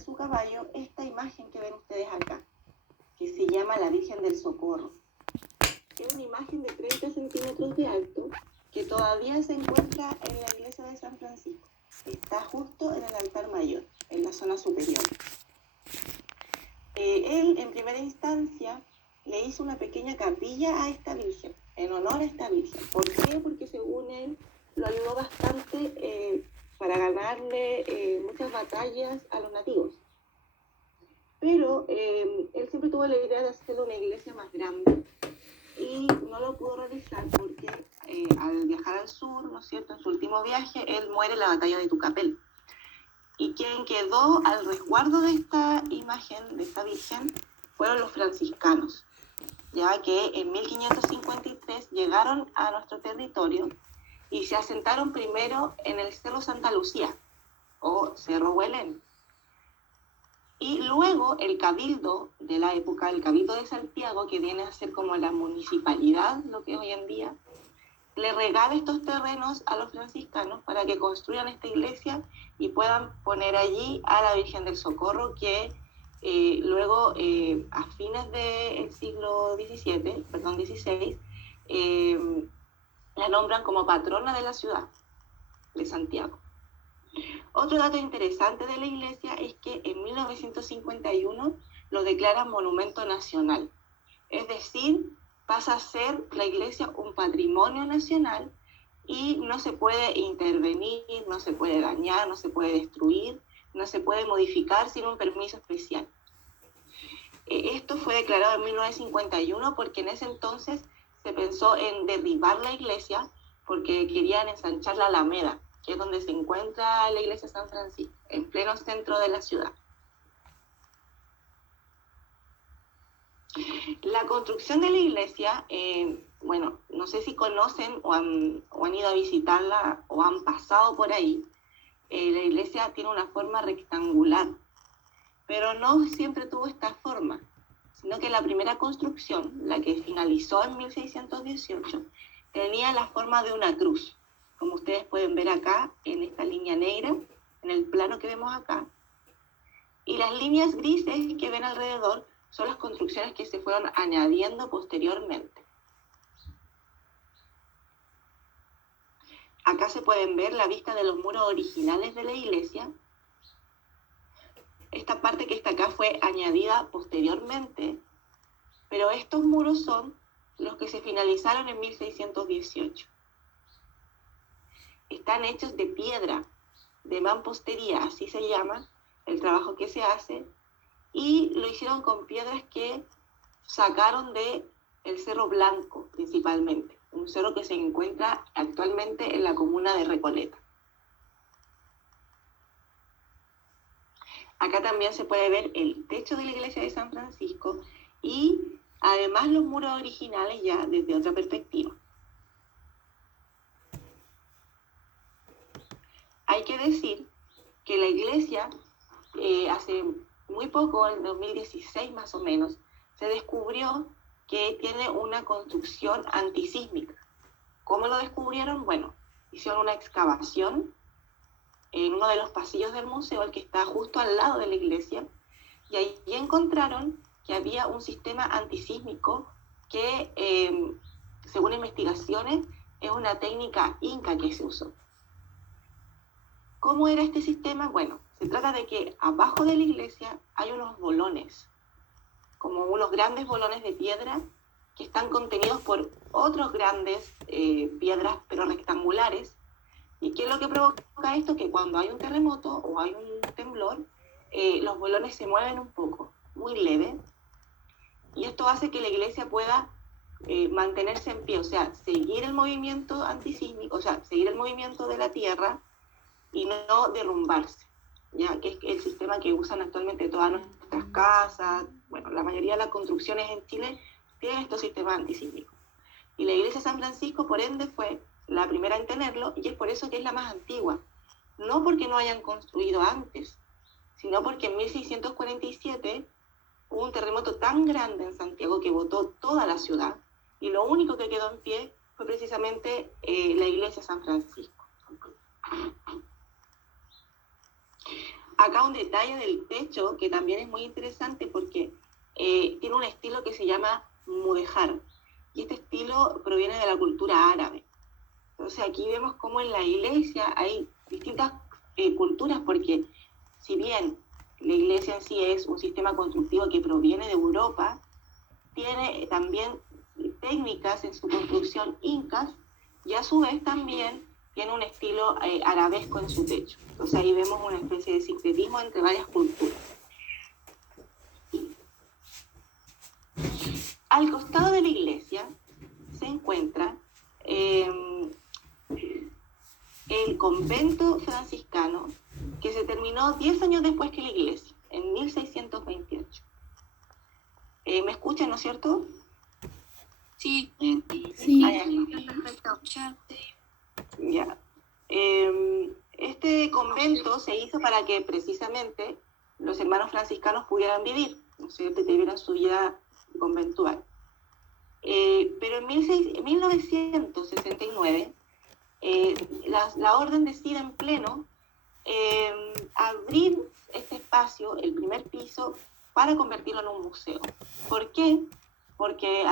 de su caballo esta imagen que ven ustedes acá, que se llama la Virgen del Socorro. Es una imagen de 30 centímetros de alto que todavía se encuentra en la iglesia de San Francisco. Está justo en el altar mayor, en la zona superior. Él, en primera instancia, le hizo una pequeña capilla a esta Virgen, en honor a esta Virgen. ¿Por qué? Porque según él, lo ayudó bastante para ganarle muchas batallas a los nativos. Pero él siempre tuvo la idea de hacerle una iglesia más grande y no lo pudo realizar porque al viajar al sur, ¿no es cierto?, en su último viaje, él muere en la batalla de Tucapel. Y quien quedó al resguardo de esta imagen, de esta Virgen, fueron los franciscanos, ya que en 1553 llegaron a nuestro territorio y se asentaron primero en el Cerro Santa Lucía, o Cerro Huelén. Y luego el cabildo de la época, el cabildo de Santiago, que viene a ser como la municipalidad, lo que es hoy en día, le regala estos terrenos a los franciscanos para que construyan esta iglesia y puedan poner allí a la Virgen del Socorro, que luego, a fines del siglo XVI, la nombran como patrona de la ciudad de Santiago. Otro dato interesante de la iglesia es que en 1951 lo declaran monumento nacional, es decir, pasa a ser la iglesia un patrimonio nacional y no se puede intervenir, no se puede dañar, no se puede destruir, no se puede modificar sin un permiso especial. Esto fue declarado en 1951 porque en ese entonces se pensó en derribar la iglesia porque querían ensanchar la Alameda, que es donde se encuentra la iglesia de San Francisco, en pleno centro de la ciudad. La construcción de la iglesia, bueno, no sé si conocen o han ido a visitarla o han pasado por ahí. La iglesia tiene una forma rectangular, pero no siempre tuvo esta forma, sino que la primera construcción, la que finalizó en 1618, tenía la forma de una cruz, como ustedes pueden ver acá en esta línea negra, en el plano que vemos acá. Y las líneas grises que ven alrededor son las construcciones que se fueron añadiendo posteriormente. Acá se pueden ver la vista de los muros originales de la iglesia. Esta parte que está acá fue añadida posteriormente, pero estos muros son los que se finalizaron en 1618. Están hechos de piedra, de mampostería, así se llama el trabajo que se hace, y lo hicieron con piedras que sacaron de el Cerro Blanco principalmente, un cerro que se encuentra actualmente en la comuna de Recoleta. Acá también se puede ver el techo de la iglesia de San Francisco y además los muros originales ya desde otra perspectiva. Hay que decir que la iglesia hace muy poco, en 2016 más o menos, se descubrió que tiene una construcción antisísmica. ¿Cómo lo descubrieron? Bueno, hicieron una excavación en uno de los pasillos del museo, el que está justo al lado de la iglesia, y ahí encontraron que había un sistema antisísmico que, según investigaciones, es una técnica inca que se usó. ¿Cómo era este sistema? Bueno, se trata de que abajo de la iglesia hay unos bolones, como unos grandes bolones de piedra que están contenidos por otros grandes piedras, pero rectangulares. ¿Y qué es lo que provoca esto? Que cuando hay un terremoto o hay un temblor, los bolones se mueven un poco, muy leve, y esto hace que la iglesia pueda mantenerse en pie, o sea, seguir el movimiento antisísmico, o sea, seguir el movimiento de la tierra y no derrumbarse, ya que es el sistema que usan actualmente todas nuestras casas. Bueno, la mayoría de las construcciones en Chile tienen estos sistemas antisísmicos. Y la iglesia de San Francisco, por ende, fue la primera en tenerlo, y es por eso que es la más antigua. No porque no hayan construido antes, sino porque en 1647 hubo un terremoto tan grande en Santiago que botó toda la ciudad, y lo único que quedó en pie fue precisamente la iglesia de San Francisco. acá un detalle del techo que también es muy interesante porque tiene un estilo que se llama mudéjar, y este estilo proviene de la cultura árabe. Entonces aquí vemos cómo en la iglesia hay distintas culturas, porque si bien la iglesia en sí es un sistema constructivo que proviene de Europa, tiene también técnicas en su construcción incas, y a su vez también tiene un estilo arabesco en su techo. Entonces ahí vemos una especie de sincretismo entre varias culturas. Al costado de la iglesia se encuentra el convento franciscano, que se terminó 10 años después que la iglesia, en 1628. ¿Me escuchan, no es cierto? Sí. Sí. Perfecto. Ya. Este convento se hizo para que precisamente los hermanos franciscanos pudieran vivir, ¿no es cierto?, que vivieran su vida conventual. Pero en 1969 la orden decide en pleno abrir este espacio, el primer piso, para convertirlo en un museo. ¿Por qué? Porque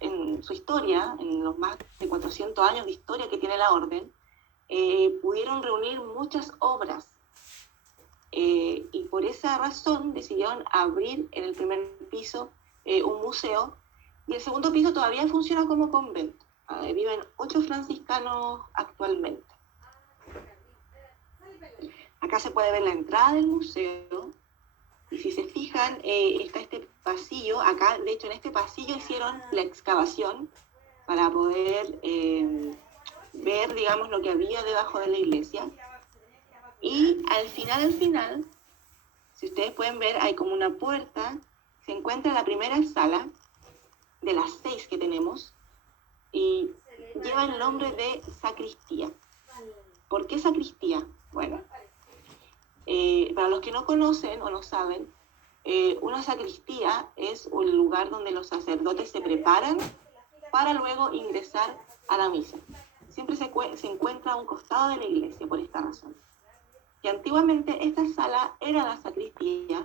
en su historia, en los más de 400 años de historia que tiene la orden, pudieron reunir muchas obras, y por esa razón decidieron abrir en el primer piso un museo, y el segundo piso todavía funciona como convento. Viven 8 franciscanos actualmente. Acá se puede ver la entrada del museo, y si se fijan, está este pasillo. Acá, de hecho, en este pasillo hicieron la excavación para poder ver, digamos, lo que había debajo de la iglesia. Y al final, si ustedes pueden ver, hay como una puerta, se encuentra la primera sala de las 6 que tenemos, y lleva el nombre de sacristía. ¿Por qué sacristía? Bueno, para los que no conocen o no saben, una sacristía es un lugar donde los sacerdotes se preparan para luego ingresar a la misa. Siempre se encuentra a un costado de la iglesia por esta razón. Y antiguamente esta sala era la sacristía,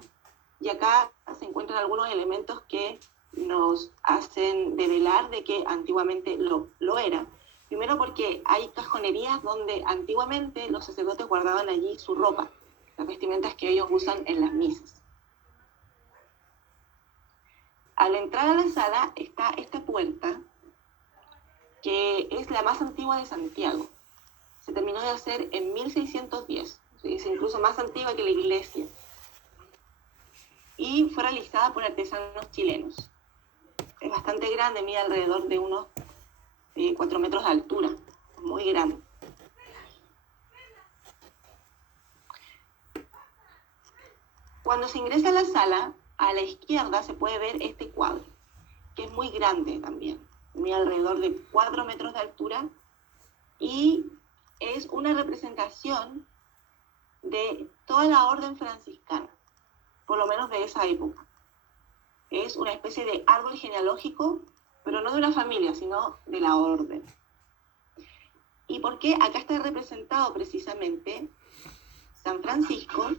y acá se encuentran algunos elementos que nos hacen develar de que antiguamente lo era. Primero porque hay cajonerías donde antiguamente los sacerdotes guardaban allí su ropa, las vestimentas que ellos usan en las misas. Al entrar a la sala está esta puerta, que es la más antigua de Santiago. Se terminó de hacer en 1610, es incluso más antigua que la iglesia, y fue realizada por artesanos chilenos. Es bastante grande, mide alrededor de unos 4 metros de altura, muy grande. Cuando se ingresa a la sala, a la izquierda se puede ver este cuadro, que es muy grande también, mide alrededor de 4 metros de altura, y es una representación de toda la orden franciscana, por lo menos de esa época. Es una especie de árbol genealógico, pero no de una familia, sino de la orden. ¿Y por qué? Acá está representado precisamente San Francisco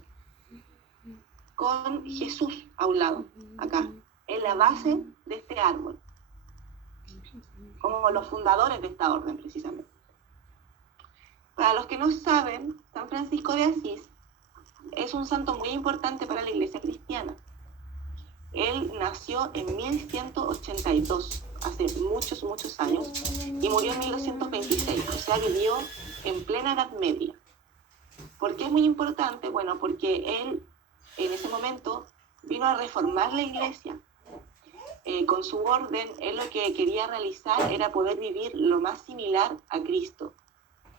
con Jesús a un lado, acá, en la base de este árbol, como los fundadores de esta orden precisamente. Para los que no saben, San Francisco de Asís es un santo muy importante para la iglesia cristiana. Él nació en 1182, hace muchos años, y murió en 1226, o sea, vivió en plena Edad Media. ¿Por qué es muy importante? Bueno, porque él en ese momento vino a reformar la iglesia. Con su orden, él lo que quería realizar era poder vivir lo más similar a Cristo.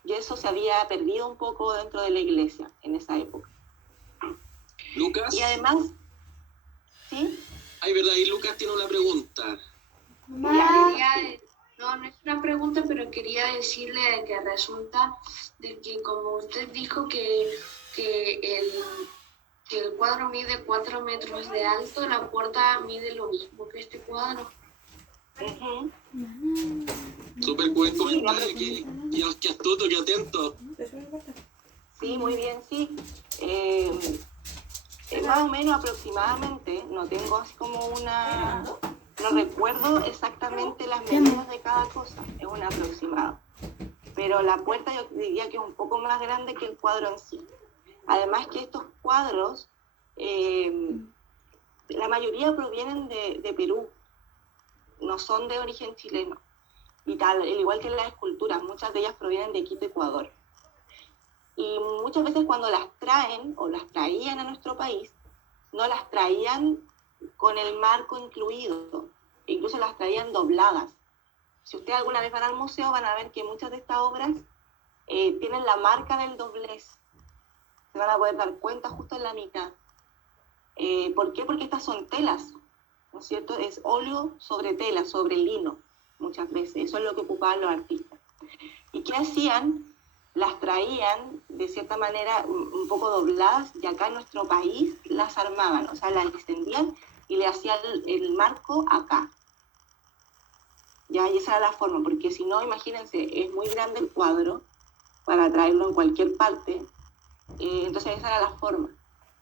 Y eso se había perdido un poco dentro de la iglesia en esa época. Lucas. Y además, ¿sí? Ay, verdad, y Lucas tiene una pregunta. No es una pregunta, pero quería decirle que resulta de que, como usted dijo, que el cuadro mide 4 metros de alto, la puerta mide lo mismo que este cuadro. Uh-huh. Súper buen comentario, que astuto, que atento. Sí, muy bien, sí. Más o menos aproximadamente, no tengo así como no recuerdo exactamente las medidas de cada cosa, es un aproximado. Pero la puerta yo diría que es un poco más grande que el cuadro en sí. Además que estos cuadros, la mayoría provienen de Perú, no son de origen chileno. Y tal, al igual que las esculturas, muchas de ellas provienen de Quito, Ecuador. Y muchas veces cuando las traen o las traían a nuestro país, no las traían con el marco incluido, incluso las traían dobladas. Si ustedes alguna vez van al museo van a ver que muchas de estas obras tienen la marca del doblez. Se van a poder dar cuenta justo en la mitad. ¿Por qué? Porque estas son telas, ¿no es cierto? Es óleo sobre tela, sobre lino, muchas veces. Eso es lo que ocupaban los artistas. ¿Y qué hacían? Las traían de cierta manera un poco dobladas y acá en nuestro país las armaban, o sea, las extendían y le hacían el marco acá. Ya, y esa era la forma, porque si no, imagínense, es muy grande el cuadro para traerlo en cualquier parte, entonces esa era la forma.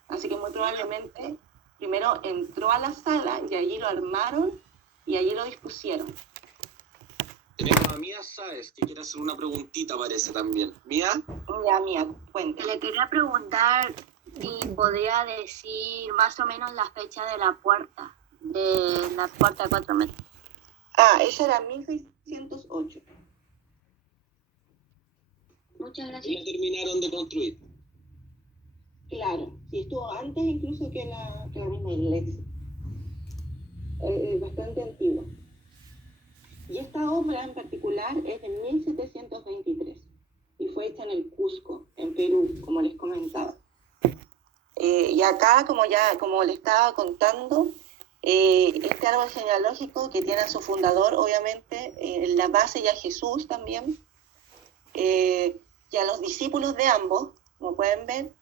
Así que muy probablemente primero entró a la sala y allí lo armaron y allí lo dispusieron. Tenemos a Mía Sáez, que quiere hacer una preguntita, parece también. Mía. Ya, Mía, cuenta. Le quería preguntar si podría decir más o menos la fecha de la puerta de 4 metros. Esa era 1608. Muchas Y gracias. la terminaron de construir. Claro, sí, estuvo antes incluso que la misma iglesia. Bastante antigua. Y esta obra en particular es de 1723 y fue hecha en el Cusco, en Perú, como les comentaba. Y acá, como les estaba contando, este árbol genealógico que tiene a su fundador, obviamente, en la base y a Jesús también, y a los discípulos de ambos, como pueden ver,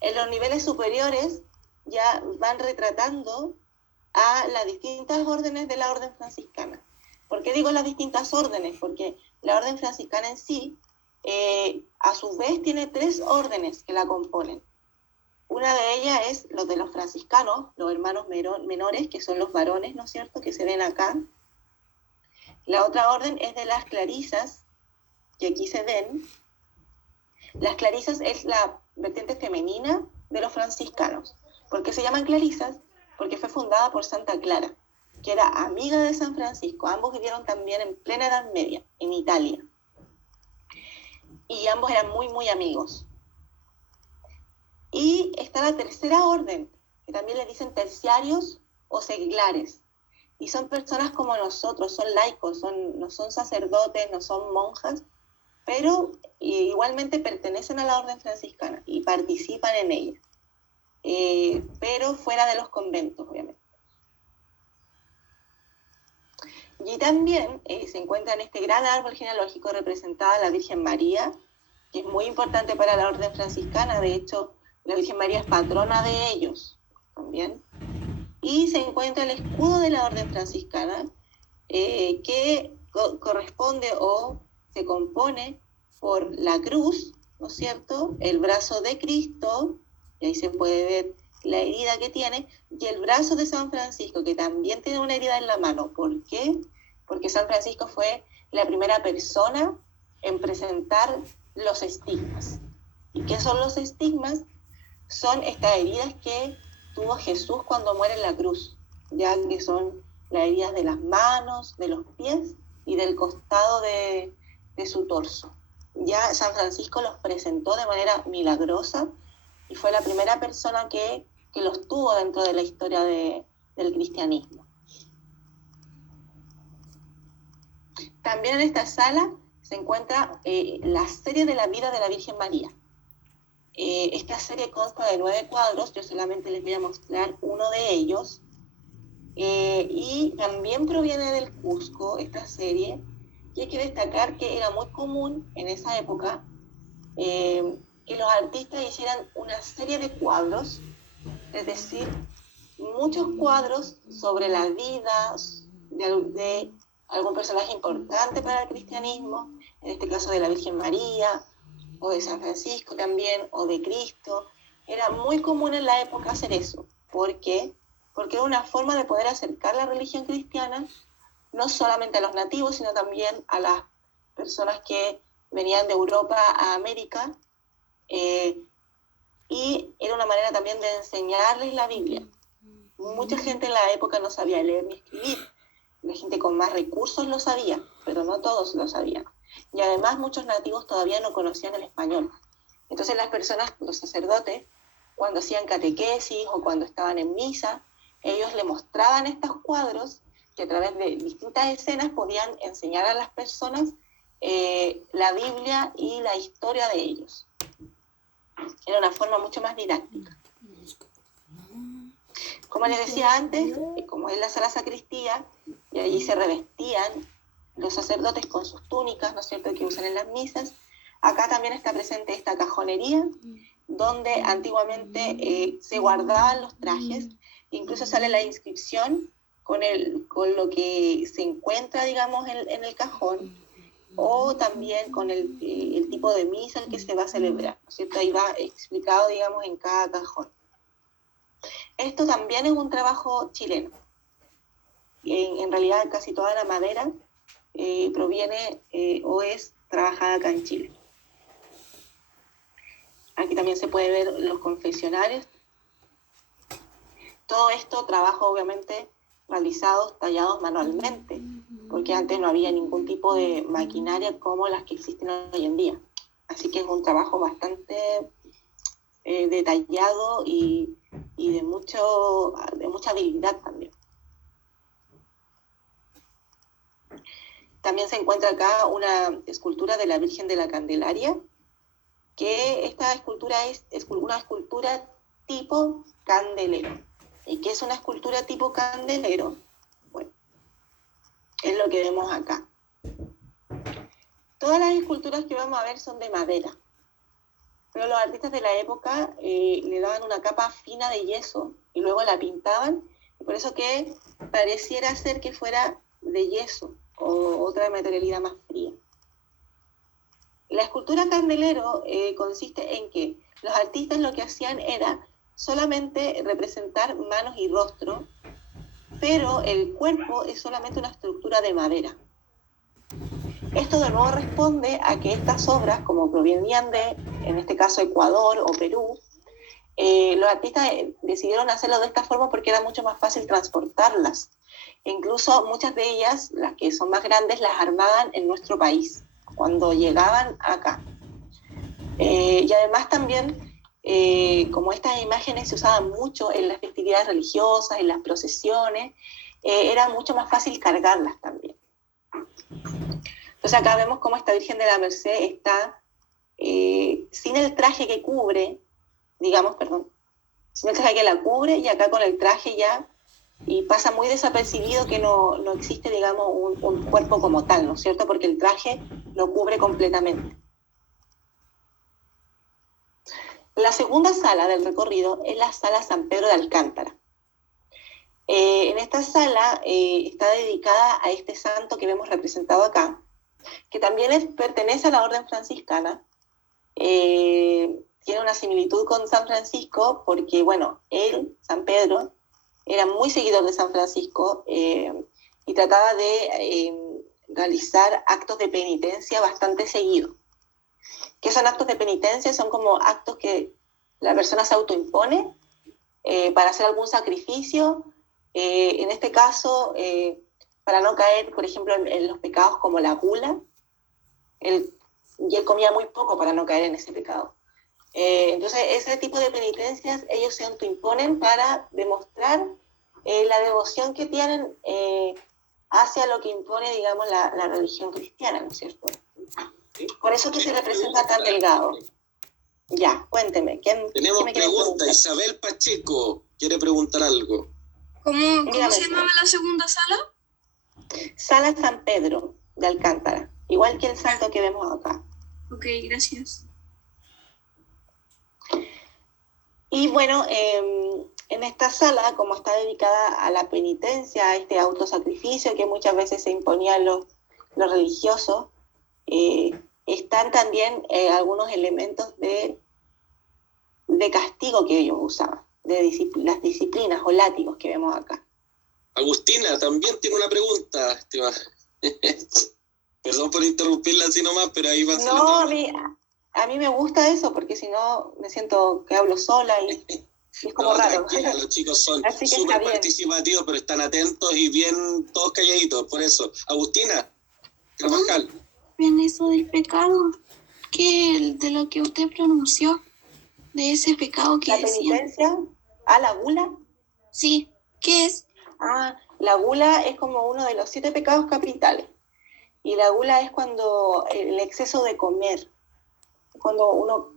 en los niveles superiores ya van retratando a las distintas órdenes de la orden franciscana. ¿Por qué digo las distintas órdenes? Porque la orden franciscana en sí, a su vez, tiene 3 órdenes que la componen. Una de ellas es los de los franciscanos, los hermanos menores, que son los varones, ¿no es cierto?, que se ven acá. La otra orden es de las clarisas, que aquí se ven. Las clarisas es la vertiente femenina de los franciscanos. ¿Por qué se llaman clarisas? Porque fue fundada por Santa Clara, que era amiga de San Francisco. Ambos vivieron también en plena Edad Media, en Italia. Y ambos eran muy, muy amigos. Y está la tercera orden, que también le dicen terciarios o seglares. Y son personas como nosotros, son laicos, no son sacerdotes, no son monjas, pero igualmente pertenecen a la orden franciscana y participan en ella. Pero fuera de los conventos, obviamente. Y también se encuentra en este gran árbol genealógico representada la Virgen María, que es muy importante para la orden franciscana. De hecho, la Virgen María es patrona de ellos también. Y se encuentra el escudo de la orden franciscana, que corresponde o se compone por la cruz, ¿no es cierto?, el brazo de Cristo, y ahí se puede ver la herida que tiene, y el brazo de San Francisco, que también tiene una herida en la mano. ¿Por qué? Porque San Francisco fue la primera persona en presentar los estigmas. ¿Y qué son los estigmas? Son estas heridas que tuvo Jesús cuando muere en la cruz, ya que son las heridas de las manos, de los pies y del costado de su torso. Ya San Francisco los presentó de manera milagrosa y fue la primera persona que los tuvo dentro de la historia del cristianismo. También en esta sala se encuentra la serie de la vida de la Virgen María. Esta serie consta de 9 cuadros, yo solamente les voy a mostrar uno de ellos. Y también proviene del Cusco esta serie, y hay que destacar que era muy común en esa época que los artistas hicieran una serie de cuadros, es decir, muchos cuadros sobre la vida de algún personaje importante para el cristianismo, en este caso de la Virgen María, o de San Francisco también, o de Cristo, Era muy común en la época hacer eso. ¿Por qué? Porque era una forma de poder acercar la religión cristiana no solamente a los nativos, sino también a las personas que venían de Europa a América, y era una manera también de enseñarles la Biblia. Mucha gente en la época no sabía leer ni escribir. La gente con más recursos lo sabía, pero no todos lo sabían. Y además muchos nativos todavía no conocían el español. Entonces las personas, los sacerdotes, cuando hacían catequesis o cuando estaban en misa, ellos le mostraban estos cuadros que a través de distintas escenas podían enseñar a las personas la Biblia y la historia de ellos. Era una forma mucho más didáctica. Como les decía antes, como es la sala sacristía, y allí se revestían los sacerdotes con sus túnicas, ¿no es cierto?, que usan en las misas. Acá también está presente esta cajonería, donde antiguamente se guardaban los trajes. Incluso sale la inscripción con lo que se encuentra, digamos, en el cajón, o también con el tipo de misa al que se va a celebrar, ¿no es cierto? Ahí va explicado, digamos, en cada cajón. Esto también es un trabajo chileno. En realidad casi toda la madera proviene o es trabajada acá en Chile. Aquí también se puede ver los confesionarios. Todo esto, trabajo obviamente realizados, tallados manualmente, porque antes no había ningún tipo de maquinaria como las que existen hoy en día. Así que es un trabajo bastante detallado y de mucha habilidad también. También se encuentra acá una escultura de la Virgen de la Candelaria, que esta escultura es una escultura tipo candelero. ¿Y qué es una escultura tipo candelero? Bueno, es lo que vemos acá. Todas las esculturas que vamos a ver son de madera, pero los artistas de la época le daban una capa fina de yeso y luego la pintaban, y por eso que pareciera ser que fuera de yeso o otra materialidad más fría. La escultura candelero consiste en que los artistas lo que hacían era solamente representar manos y rostro, pero el cuerpo es solamente una estructura de madera. Esto de nuevo responde a que estas obras, como provenían de, en este caso, Ecuador o Perú, los artistas decidieron hacerlo de esta forma porque era mucho más fácil transportarlas. E incluso muchas de ellas, las que son más grandes, las armaban en nuestro país cuando llegaban acá. Y además también, como estas imágenes se usaban mucho en las festividades religiosas, en las procesiones, era mucho más fácil cargarlas también. Entonces acá vemos cómo esta Virgen de la Merced está sin el traje que cubre, sin el traje que la cubre, y acá con el traje ya, y pasa muy desapercibido que no existe, digamos, un cuerpo como tal, ¿no es cierto? Porque el traje lo cubre completamente. La segunda sala del recorrido es la sala San Pedro de Alcántara. En esta sala está dedicada a este santo que vemos representado acá, que también pertenece a la orden franciscana. Tiene una similitud con San Francisco porque, bueno, él, San Pedro, era muy seguidor de San Francisco y trataba de realizar actos de penitencia bastante seguido. ¿Qué son actos de penitencia? Son como actos que la persona se autoimpone para hacer algún sacrificio, en este caso, para no caer, por ejemplo, en los pecados como la gula. Y él comía muy poco para no caer en ese pecado. Entonces, ese tipo de penitencias ellos se autoimponen para demostrar la devoción que tienen hacia lo que impone, digamos, la religión cristiana, ¿no es cierto? Por eso que se representa tan delgado. Ya, cuénteme. Tenemos preguntas. Isabel Pacheco quiere preguntar algo. ¿Cómo se llamaba la segunda sala? Sala San Pedro de Alcántara, igual que el santo que vemos acá. Ok, gracias. Y bueno, en esta sala, como está dedicada a la penitencia, a este autosacrificio que muchas veces se imponían los religiosos, están también algunos elementos de de castigo que ellos usaban, las disciplinas o látigos que vemos acá. Agustina también tiene una pregunta, estimada. Perdón por interrumpirla así nomás, pero ahí va a ser No, a mí me gusta eso, porque si no me siento que hablo sola y es como no, raro. tranquila, los chicos son Así que está súper bien. participativos, pero están atentos y bien todos calladitos, por eso. Agustina, Carvajal. Bien, eso del pecado, de lo que usted pronunció, de ese pecado que La decía. penitencia, la gula. Sí, ¿qué es? La gula es como uno de los 7 pecados capitales. Y la gula es cuando el exceso de comer. Cuando uno,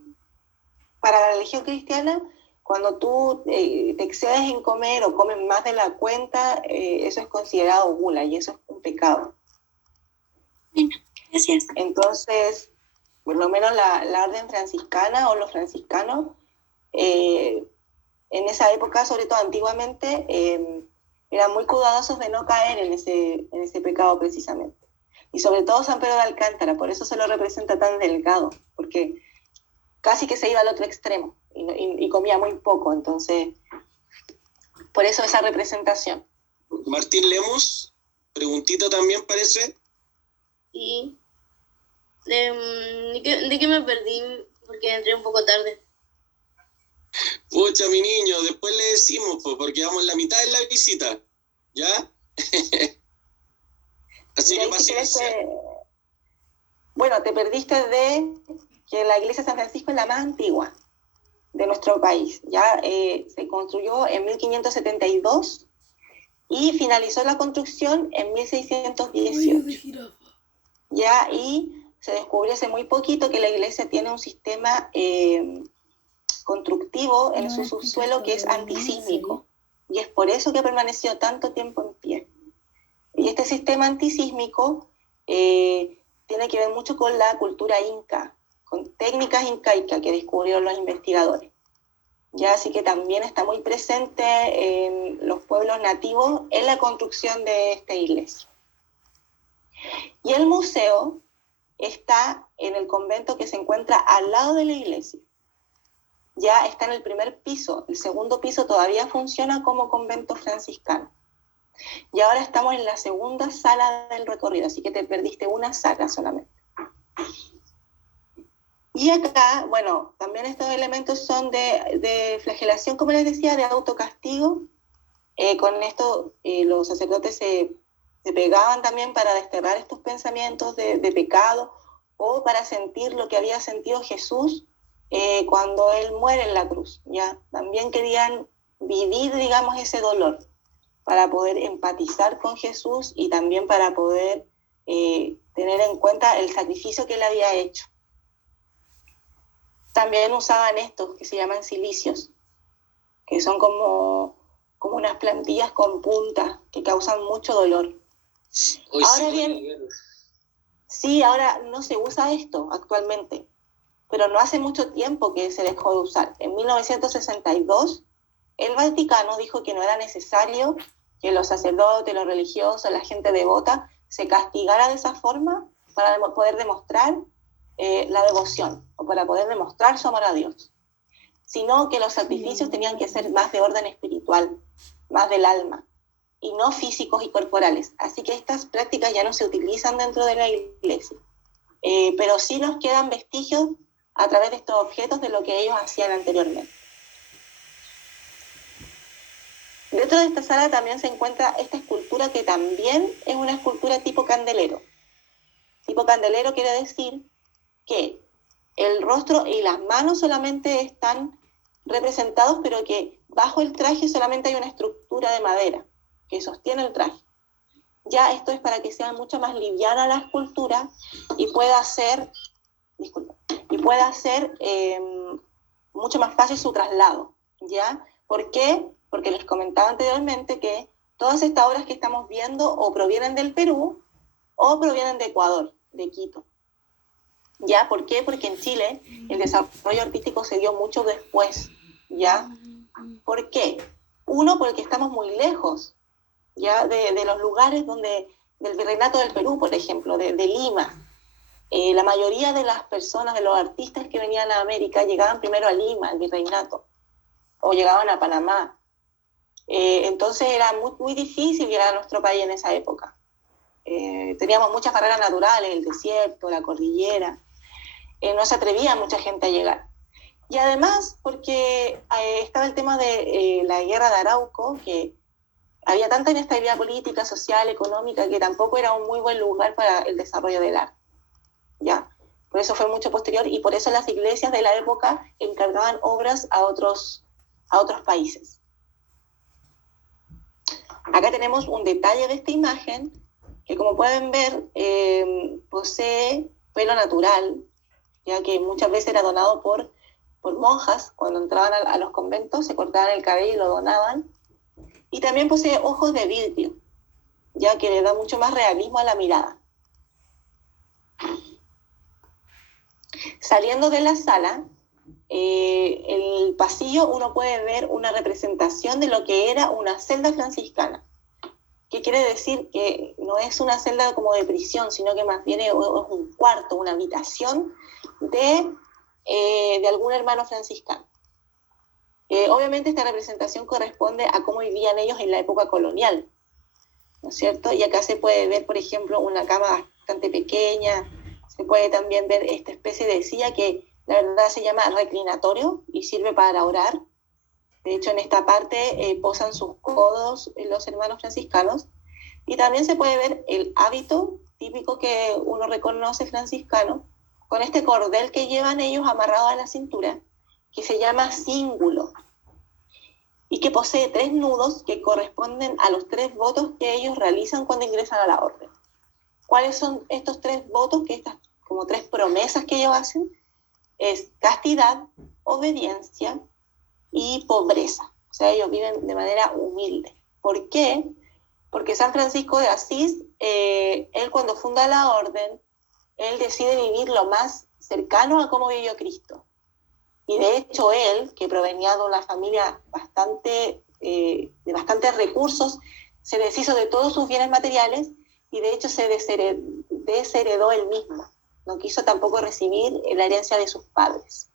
para la religión cristiana, cuando tú te excedes en comer o comes más de la cuenta, eso es considerado gula y eso es un pecado. Bueno, gracias. Entonces, por lo menos la orden franciscana o los franciscanos, en esa época, sobre todo antiguamente, eran muy cuidadosos de no caer en ese pecado precisamente. Y sobre todo San Pedro de Alcántara, por eso se lo representa tan delgado, porque casi que se iba al otro extremo y comía muy poco, entonces, por eso esa representación. Martín Lemos, preguntita también parece. Sí. ¿De qué me perdí? Porque entré un poco tarde. Pucha, mi niño, después le decimos, porque vamos en la mitad de la visita, ¿ya? Así que paciencia. Bueno, te perdiste de que la iglesia de San Francisco es la más antigua de nuestro país. Ya se construyó en 1572 y finalizó la construcción en 1618. Ya, y se descubrió hace muy poquito que la iglesia tiene un sistema constructivo en su subsuelo que es antisísmico. Y es por eso que ha permanecido tanto tiempo en pie. Y este sistema antisísmico tiene que ver mucho con la cultura inca, con técnicas incaicas que descubrieron los investigadores. Ya, así que también está muy presente en los pueblos nativos en la construcción de esta iglesia. Y el museo está en el convento que se encuentra al lado de la iglesia. Ya está en el primer piso, el segundo piso todavía funciona como convento franciscano. Y ahora estamos en la segunda sala del recorrido, así que te perdiste una sala solamente. Y acá, bueno, también estos elementos son de flagelación, como les decía, de autocastigo. Con esto los sacerdotes se pegaban también para desterrar estos pensamientos de pecado o para sentir lo que había sentido Jesús cuando Él muere en la cruz. ¿Ya? También querían vivir, digamos, ese dolor para poder empatizar con Jesús y también para poder tener en cuenta el sacrificio que Él había hecho. También usaban estos que se llaman cilicios, que son como unas plantillas con puntas que causan mucho dolor. Ahora bien, sí, ahora no se usa esto actualmente, pero no hace mucho tiempo que se dejó de usar. En 1962, el Vaticano dijo que no era necesario que los sacerdotes, los religiosos, la gente devota se castigara de esa forma para poder demostrar la devoción o para poder demostrar su amor a Dios, sino que los sacrificios tenían que ser más de orden espiritual, más del alma, y no físicos y corporales. Así que estas prácticas ya no se utilizan dentro de la iglesia, pero sí nos quedan vestigios a través de estos objetos de lo que ellos hacían anteriormente. Dentro de esta sala también se encuentra esta escultura que también es una escultura tipo candelero. Tipo candelero quiere decir que el rostro y las manos solamente están representados, pero que bajo el traje solamente hay una estructura de madera que sostiene el traje. Ya esto es para que sea mucho más liviana la escultura y pueda ser, mucho más fácil su traslado. ¿Ya? ¿Por qué? Porque les comentaba anteriormente que todas estas obras que estamos viendo o provienen del Perú o provienen de Ecuador, de Quito. ¿Ya? ¿Por qué? Porque en Chile el desarrollo artístico se dio mucho después. ¿Ya? ¿Por qué? Uno, porque estamos muy lejos, ¿ya? De los lugares del Virreinato del Perú, por ejemplo, de Lima. La mayoría de las personas, de los artistas que venían a América, llegaban primero a Lima, al virreinato, o llegaban a Panamá. Entonces era muy, muy difícil llegar a nuestro país en esa época. Teníamos muchas barreras naturales, el desierto, la cordillera. No se atrevía mucha gente a llegar. Y además, porque estaba el tema de la guerra de Arauco, que había tanta inestabilidad política, social, económica, que tampoco era un muy buen lugar para el desarrollo del arte. ¿Ya? Por eso fue mucho posterior y por eso las iglesias de la época encargaban obras a otros países. Acá tenemos un detalle de esta imagen que, como pueden ver, posee pelo natural, ya que muchas veces era donado por monjas. Cuando entraban a los conventos se cortaban el cabello y lo donaban. Y también posee ojos de vidrio, ya que le da mucho más realismo a la mirada. Saliendo de la sala, el pasillo, uno puede ver una representación de lo que era una celda franciscana. ¿Qué quiere decir? Que no es una celda como de prisión, sino que más bien es un cuarto, una habitación de algún hermano franciscano. Obviamente esta representación corresponde a cómo vivían ellos en la época colonial, ¿no es cierto? Y acá se puede ver, por ejemplo, una cama bastante pequeña. Se puede también ver esta especie de silla que la verdad se llama reclinatorio y sirve para orar. De hecho, en esta parte posan sus codos los hermanos franciscanos. Y también se puede ver el hábito típico que uno reconoce franciscano, con este cordel que llevan ellos amarrado a la cintura, que se llama cíngulo, y que posee 3 nudos que corresponden a los 3 votos que ellos realizan cuando ingresan a la orden. ¿Cuáles son estos 3 votos? Que estas como 3 promesas que ellos hacen es castidad, obediencia y pobreza. O sea, ellos viven de manera humilde. ¿Por qué? Porque San Francisco de Asís, él cuando funda la orden, él decide vivir lo más cercano a cómo vivió Cristo. Y de hecho él, que provenía de una familia de bastantes recursos, se deshizo de todos sus bienes materiales y de hecho se desheredó él mismo. No quiso tampoco recibir la herencia de sus padres.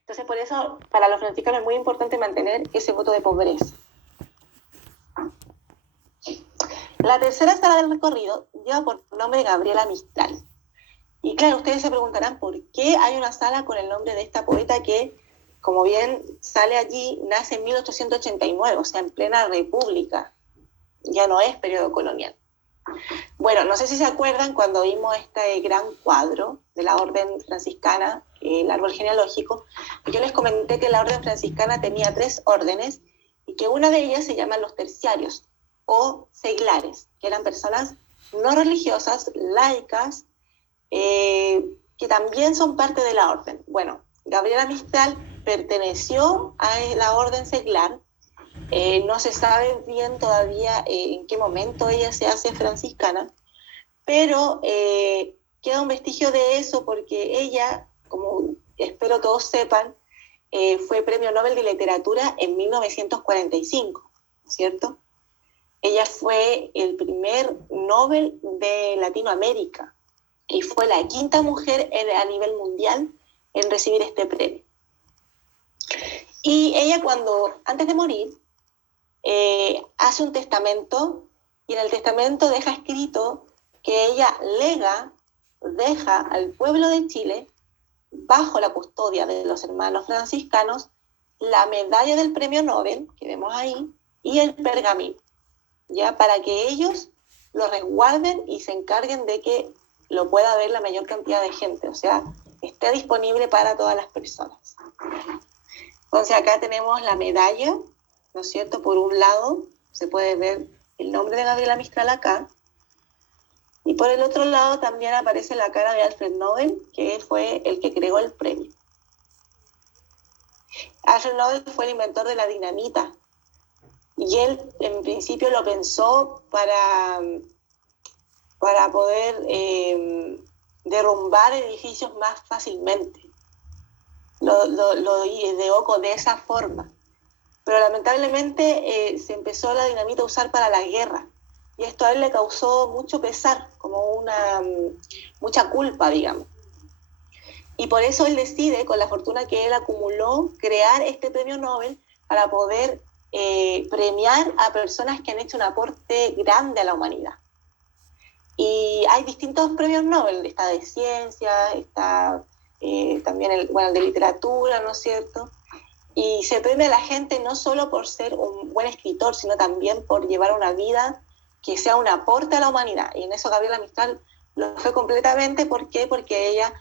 Entonces, por eso, para los franciscanos es muy importante mantener ese voto de pobreza. La tercera sala del recorrido lleva por nombre Gabriela Mistral. Y claro, ustedes se preguntarán por qué hay una sala con el nombre de esta poeta que, como bien sale allí, nace en 1889, o sea, en plena república. Ya no es periodo colonial. Bueno, no sé si se acuerdan cuando vimos este gran cuadro de la orden franciscana, el árbol genealógico, yo les comenté que la orden franciscana tenía 3 órdenes y que una de ellas se llaman los terciarios o seglares, que eran personas no religiosas, laicas, que también son parte de la orden. Bueno, Gabriela Mistral perteneció a la orden seglar. No se sabe bien todavía en qué momento ella se hace franciscana, pero queda un vestigio de eso porque ella, como espero todos sepan, fue Premio Nobel de Literatura en 1945, ¿cierto? Ella fue el primer Nobel de Latinoamérica y fue la 5ª mujer a nivel mundial en recibir este premio. Y ella antes de morir, hace un testamento y en el testamento deja escrito que ella deja al pueblo de Chile, bajo la custodia de los hermanos franciscanos, la medalla del premio Nobel, que vemos ahí, y el pergamino, ya para que ellos lo resguarden y se encarguen de que lo pueda ver la mayor cantidad de gente, o sea, esté disponible para todas las personas. Entonces acá tenemos la medalla, ¿no es cierto? Por un lado se puede ver el nombre de Gabriela Mistral acá, y por el otro lado también aparece la cara de Alfred Nobel, que fue el que creó el premio. Alfred Nobel fue el inventor de la dinamita, y él en principio lo pensó para poder derrumbar edificios más fácilmente. Lo ideó de esa forma. Pero lamentablemente se empezó la dinamita a usar para la guerra. y esto a él le causó mucho pesar, como mucha culpa, digamos. Y por eso él decide, con la fortuna que él acumuló, crear este premio Nobel para poder premiar a personas que han hecho un aporte grande a la humanidad. Y hay distintos premios Nobel, está de ciencia, está también el de literatura, ¿no es cierto? Y se premia a la gente no solo por ser un buen escritor, sino también por llevar una vida que sea un aporte a la humanidad. Y en eso Gabriela Mistral lo fue completamente. ¿Por qué? Porque ella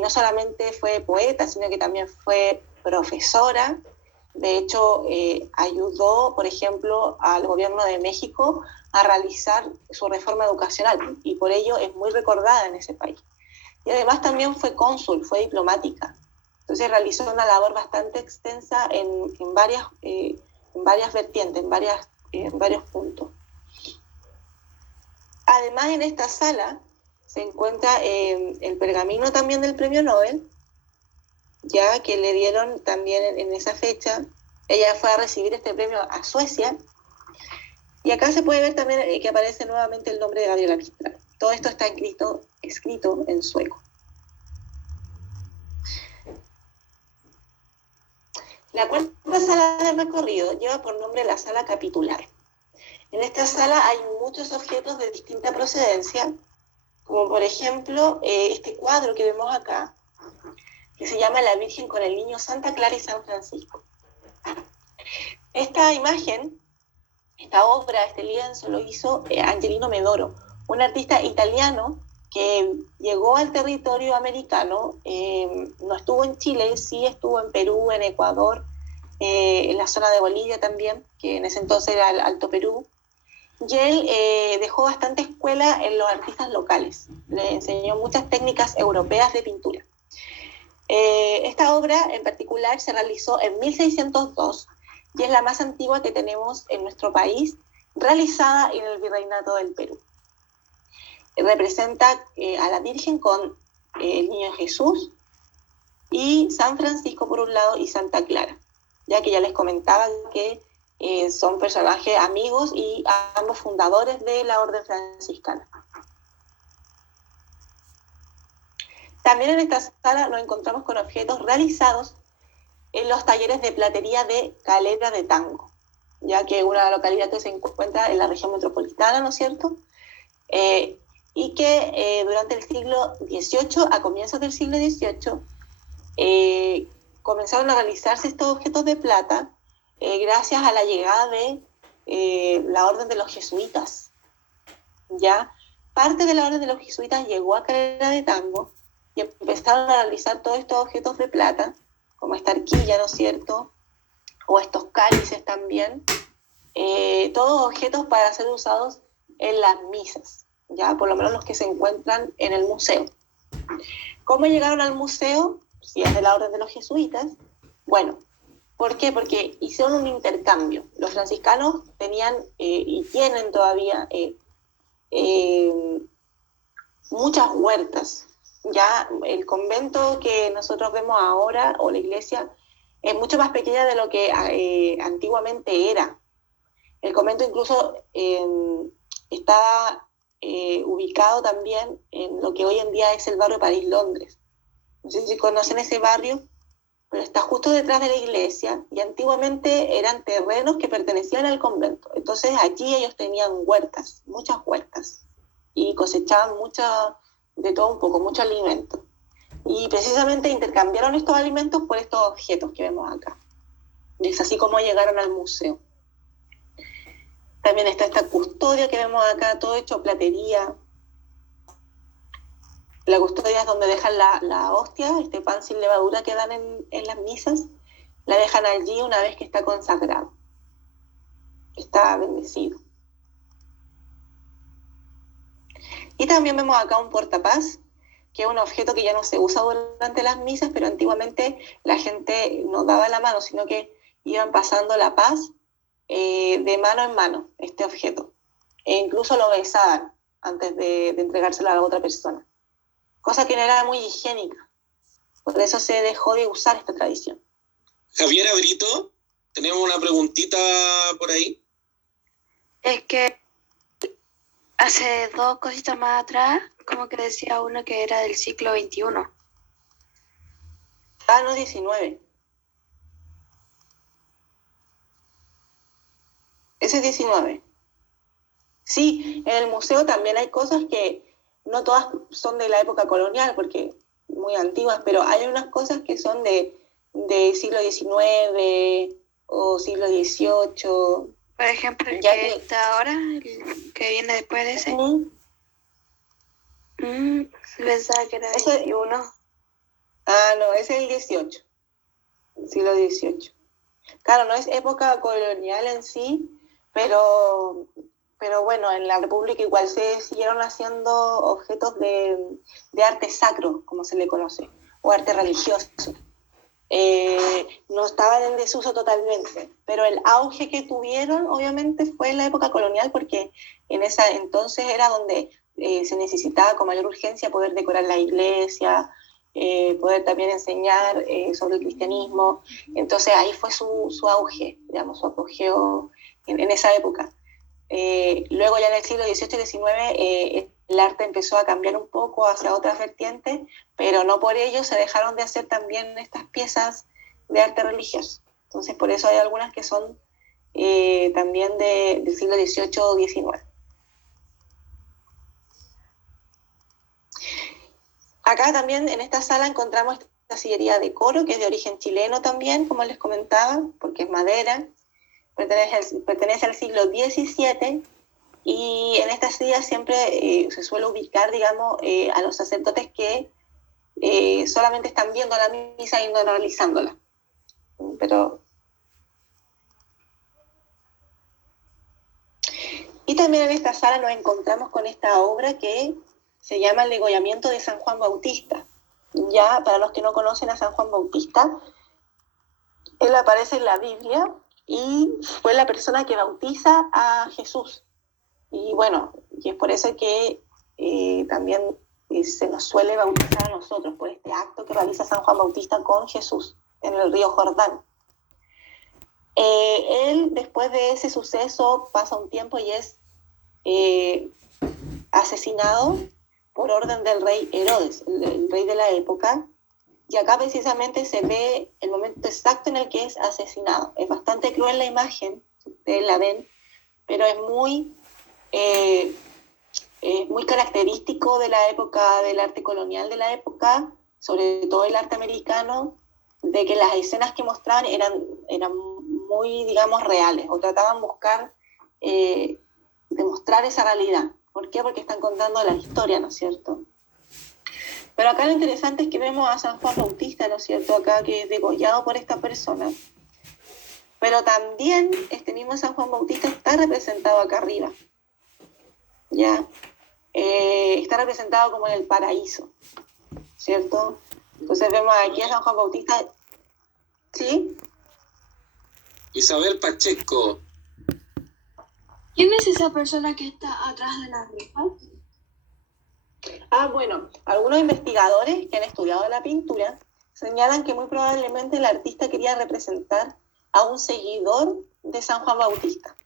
no solamente fue poeta, sino que también fue profesora. De hecho, ayudó, por ejemplo, al gobierno de México a realizar su reforma educacional, y por ello es muy recordada en ese país. Y además también fue cónsul, fue diplomática. Entonces realizó una labor bastante extensa en varias vertientes, en varios puntos. Además, en esta sala se encuentra el pergamino también del premio Nobel, ya que le dieron también en esa fecha. Ella fue a recibir este premio a Suecia, y acá se puede ver también que aparece nuevamente el nombre de Gabriela Mistral. Todo esto está escrito en sueco. La cuarta sala de recorrido lleva por nombre la sala capitular. En esta sala hay muchos objetos de distinta procedencia, como por ejemplo este cuadro que vemos acá, que se llama La Virgen con el Niño, Santa Clara y San Francisco. Esta imagen, esta obra, este lienzo, lo hizo Angelino Medoro, un artista italiano que llegó al territorio americano. No estuvo en Chile, sí estuvo en Perú, en Ecuador, en la zona de Bolivia también, que en ese entonces era el Alto Perú. Y él dejó bastante escuela en los artistas locales, le enseñó muchas técnicas europeas de pintura. Esta obra en particular se realizó en 1602 y es la más antigua que tenemos en nuestro país, realizada en el Virreinato del Perú. Representa a la Virgen con el Niño Jesús y San Francisco por un lado y Santa Clara, ya que ya les comentaba que son personajes amigos y ambos fundadores de la Orden Franciscana. También en esta sala nos encontramos con objetos realizados en los talleres de platería de Calera de Tango, ya que es una localidad que se encuentra en la región metropolitana, ¿no es cierto? Y que durante el siglo XVIII, a comienzos del siglo XVIII, comenzaron a realizarse estos objetos de plata gracias a la llegada de la Orden de los Jesuitas. ¿Ya? Parte de la Orden de los Jesuitas llegó a Calera de Tango y empezaron a realizar todos estos objetos de plata, como esta arquilla, ¿no es cierto? O estos cálices también, todos objetos para ser usados en las misas, ya por lo menos los que se encuentran en el museo. ¿Cómo llegaron al museo? Si es de la Orden de los Jesuitas. Bueno, ¿por qué? Porque hicieron un intercambio. Los franciscanos tenían y tienen todavía muchas huertas. Ya el convento que nosotros vemos ahora, o la iglesia, es mucho más pequeña de lo que antiguamente era. El convento incluso está ubicado también en lo que hoy en día es el barrio París-Londres. No sé si conocen ese barrio, pero está justo detrás de la iglesia, y antiguamente eran terrenos que pertenecían al convento. Entonces allí ellos tenían huertas, muchas huertas, y cosechaban de todo un poco, mucho alimento. Y precisamente intercambiaron estos alimentos por estos objetos que vemos acá. Y es así como llegaron al museo. También está esta custodia que vemos acá, todo hecho platería. La custodia es donde dejan la hostia, este pan sin levadura que dan en las misas, la dejan allí una vez que está consagrado, está bendecido. Y también vemos acá un portapaz, que es un objeto que ya no se usa durante las misas, pero antiguamente la gente no daba la mano, sino que iban pasando la paz de mano en mano, este objeto. E incluso lo besaban antes de entregárselo a la otra persona, cosa que no era muy higiénica. Por eso se dejó de usar esta tradición. Javiera Brito, tenemos una preguntita por ahí. Es que Hace dos cositas más atrás, como que decía uno que era del siglo XXI. Ah, no, 19. Ese es 19. Sí, en el museo también hay cosas que no todas son de la época colonial, porque muy antiguas, pero hay unas cosas que son de siglo XIX o siglo XVIII. Por ejemplo, el Ya que que- está ahora, el que viene después de ese. Ujú. Pensaba que era Ese- 21. Ah, no, ese es el 18, siglo XVIII. Claro, no es época colonial en sí, pero bueno, en la República igual se siguieron haciendo objetos de arte sacro, como se le conoce, o arte religioso. No estaban en desuso totalmente, pero el auge que tuvieron obviamente fue en la época colonial, porque en esa entonces era donde se necesitaba con mayor urgencia poder decorar la iglesia, poder también enseñar sobre el cristianismo. Entonces ahí fue su auge, digamos, su apogeo en esa época. Luego ya en el siglo XVIII y XIX el arte empezó a cambiar un poco hacia otras vertientes, pero no por ello se dejaron de hacer también estas piezas de arte religioso. Entonces por eso hay algunas que son también del siglo XVIII o XIX. Acá también en esta sala encontramos esta sillería de coro, que es de origen chileno también, como les comentaba, porque es madera, pertenece al siglo XVII, y en estas sillas siempre se suele ubicar, digamos, a los sacerdotes que solamente están viendo la misa y no realizándola. Pero... Y también en esta sala nos encontramos con esta obra que se llama El degollamiento de San Juan Bautista. Ya, para los que no conocen a San Juan Bautista, él aparece en la Biblia y fue la persona que bautiza a Jesús. Y bueno, y es por eso que también se nos suele bautizar a nosotros, por este acto que realiza San Juan Bautista con Jesús en el río Jordán. Él, después de ese suceso, pasa un tiempo y es asesinado por orden del rey Herodes, el rey de la época, y acá precisamente se ve el momento exacto en el que es asesinado. Es bastante cruel la imagen, si ustedes la ven, pero es muy característico de la época, del arte colonial de la época, sobre todo el arte americano, de que las escenas que mostraban eran muy, digamos, reales, o trataban de buscar demostrar esa realidad. ¿Por qué? Porque están contando la historia, ¿no es cierto? Pero acá lo interesante es que vemos a San Juan Bautista, ¿no es cierto? Acá que es degollado por esta persona. Pero también este mismo San Juan Bautista está representado acá arriba. ¿Ya? Está representado como en el paraíso, ¿cierto? Entonces vemos aquí a San Juan Bautista. ¿Sí? Isabel Pacheco. ¿Quién es esa persona que está atrás de la reja? Ah, bueno, algunos investigadores que han estudiado la pintura señalan que muy probablemente el artista quería representar a un seguidor de San Juan Bautista.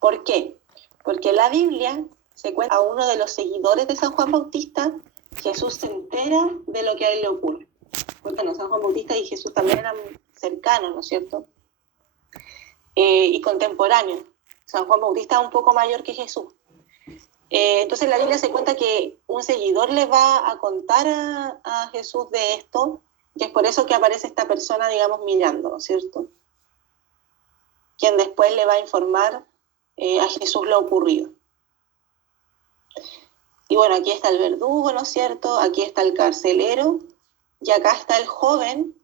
¿Por qué? Porque en la Biblia se cuenta a uno de los seguidores de San Juan Bautista, Jesús se entera de lo que a él le ocurre. Bueno, San Juan Bautista y Jesús también eran cercanos, ¿no es cierto? Y contemporáneos. San Juan Bautista es un poco mayor que Jesús. Entonces en la Biblia se cuenta que un seguidor le va a contar a Jesús de esto, y es por eso que aparece esta persona, digamos, mirando, ¿no es cierto? Quien después le va a informar a Jesús lo ocurrido. Y bueno, aquí está el verdugo, ¿no es cierto? Aquí está el carcelero, y acá está el joven,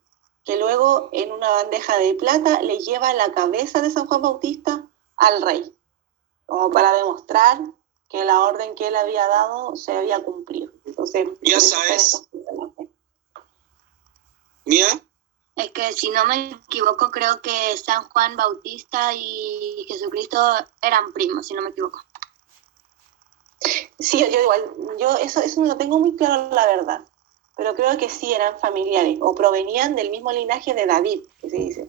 que luego en una bandeja de plata le lleva la cabeza de San Juan Bautista al rey, como para demostrar que la orden que él había dado se había cumplido. Entonces, Ya sabes. Mía. Es que si no me equivoco, creo que San Juan Bautista y Jesucristo eran primos, si no me equivoco. Sí, yo igual, yo eso no lo tengo muy claro, la verdad, pero creo que sí eran familiares, o provenían del mismo linaje de David, que se dice,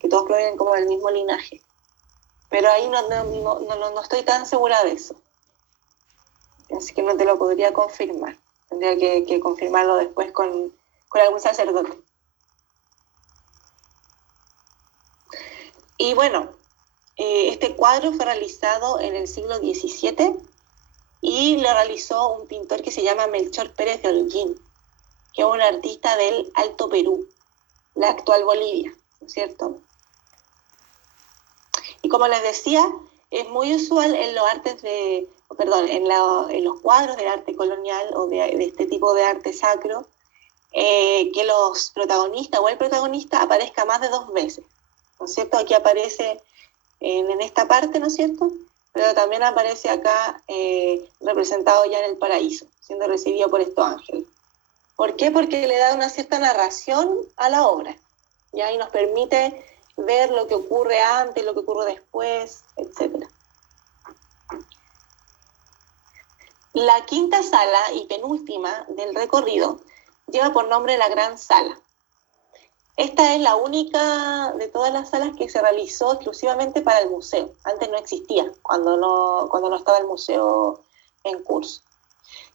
que todos provienen como del mismo linaje. Pero ahí no estoy tan segura de eso. así que no te lo podría confirmar. Tendría que confirmarlo después con algún sacerdote. Y bueno, este cuadro fue realizado en el siglo XVII y lo realizó un pintor que se llama Melchor Pérez de Holguín, que es un artista del Alto Perú, la actual Bolivia, ¿no es cierto? Y como les decía, es muy usual en los artes en los cuadros del arte colonial o de este tipo de arte sacro, que los protagonistas o el protagonista aparezca más de 2 veces, ¿no es cierto? Aquí aparece en esta parte, ¿no es cierto? Pero también aparece acá representado ya en el paraíso, siendo recibido por estos ángeles. ¿Por qué? Porque le da una cierta narración a la obra, ¿ya? Y nos permite ver lo que ocurre antes, lo que ocurre después, etc. La quinta sala y penúltima del recorrido lleva por nombre la Gran Sala. Esta es la única de todas las salas que se realizó exclusivamente para el museo. Antes no existía, cuando no estaba el museo en curso.